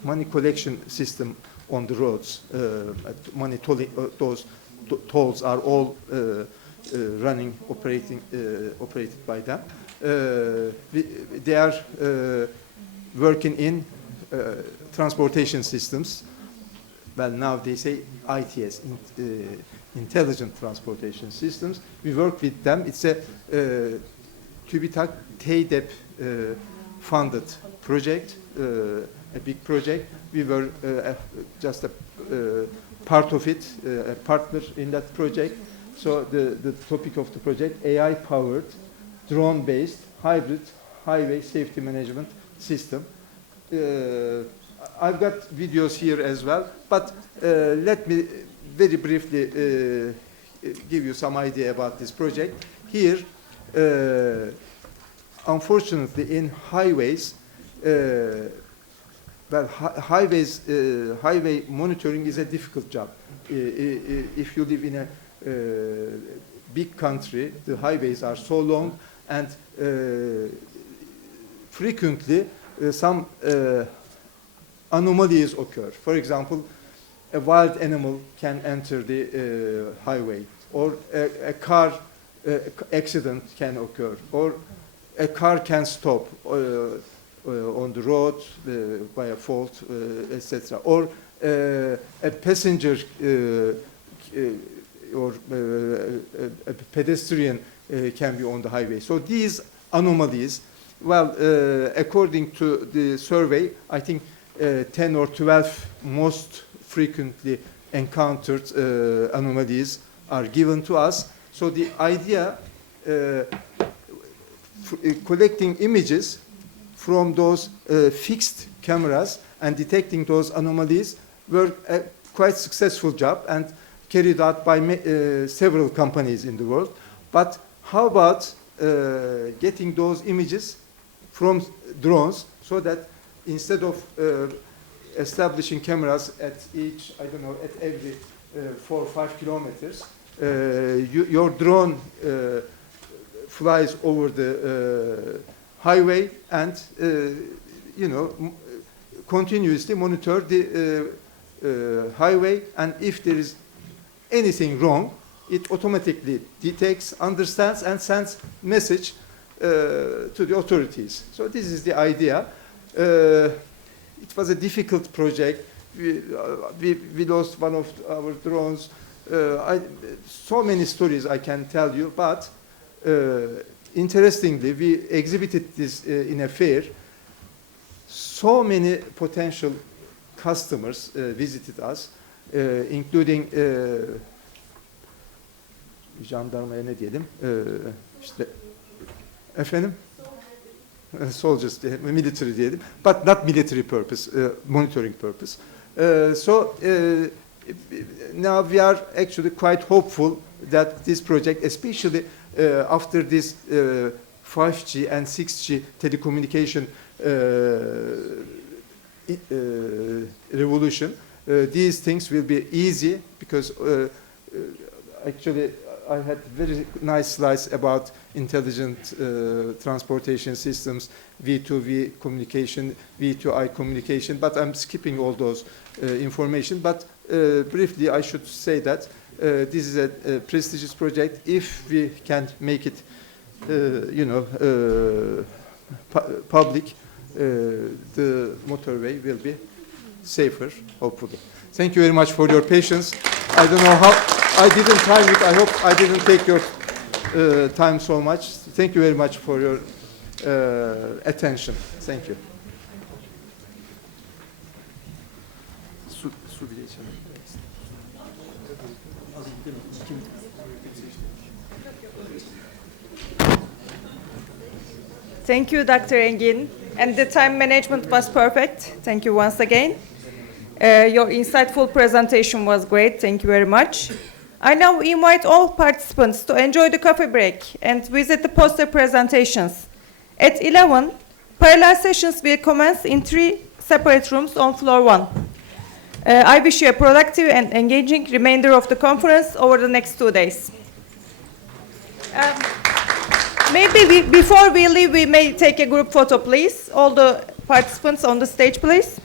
money collection system on the roads. Money tolling, those tolls are all operated by them. They are working in transportation systems. Well, now they say ITS, intelligent transportation systems. We work with them. It's a TÜBİTAK TEYDEP funded project, a big project. We were just a part of it, a partner in that project. So the topic of the project, AI-powered, drone-based, hybrid highway safety management system. I've got videos here as well, but let me very briefly give you some idea about this project. Here, unfortunately, in highways, highway monitoring is a difficult job. If you live in a big country, the highways are so long, and frequently some anomalies occur. For example, a wild animal can enter the highway, or a car accident can occur, or a car can stop on the road by a fault, etc. Or a passenger or a pedestrian can be on the highway. So these anomalies, well, according to the survey, I think 10 or 12 most frequently encountered anomalies are given to us. So the idea, collecting images from those fixed cameras and detecting those anomalies were a quite successful job and carried out by several companies in the world. But how about getting those images from drones, so that instead of establishing cameras at each, I don't know, at every 4 or 5 kilometers, your drone flies over the highway and continuously monitor the highway, and if there is anything wrong, it automatically detects, understands, and sends message to the authorities. So this is the idea. It was a difficult project. We lost one of our drones. So many stories I can tell you, but interestingly, we exhibited this in a fair. So many potential customers visited us, including jandarmaya ne diyelim, işte efendim, soldiers, military diyelim, but not military purpose, monitoring purpose. So now we are actually quite hopeful that this project, especially after this 5G and 6G telecommunication revolution, these things will be easy, because actually I had very nice slides about intelligent transportation systems, V2V communication, V2I communication, but I'm skipping all those information. But briefly, I should say that this is a prestigious project. If we can make it, public, the motorway will be safer, hopefully. Thank you very much for your patience. I don't know how, I didn't time it. I hope I didn't take your time so much. Thank you very much for your attention. Thank you. Su bile içelim. Thank you, Dr. Engin. And the time management was perfect. Thank you once again. Your insightful presentation was great. Thank you very much. I now invite all participants to enjoy the coffee break and visit the poster presentations. At 11, parallel sessions will commence in 3 separate rooms on floor 1. I wish you a productive and engaging remainder of the conference over the next 2 days. Maybe before we leave, we may take a group photo, please. All the participants on the stage, please.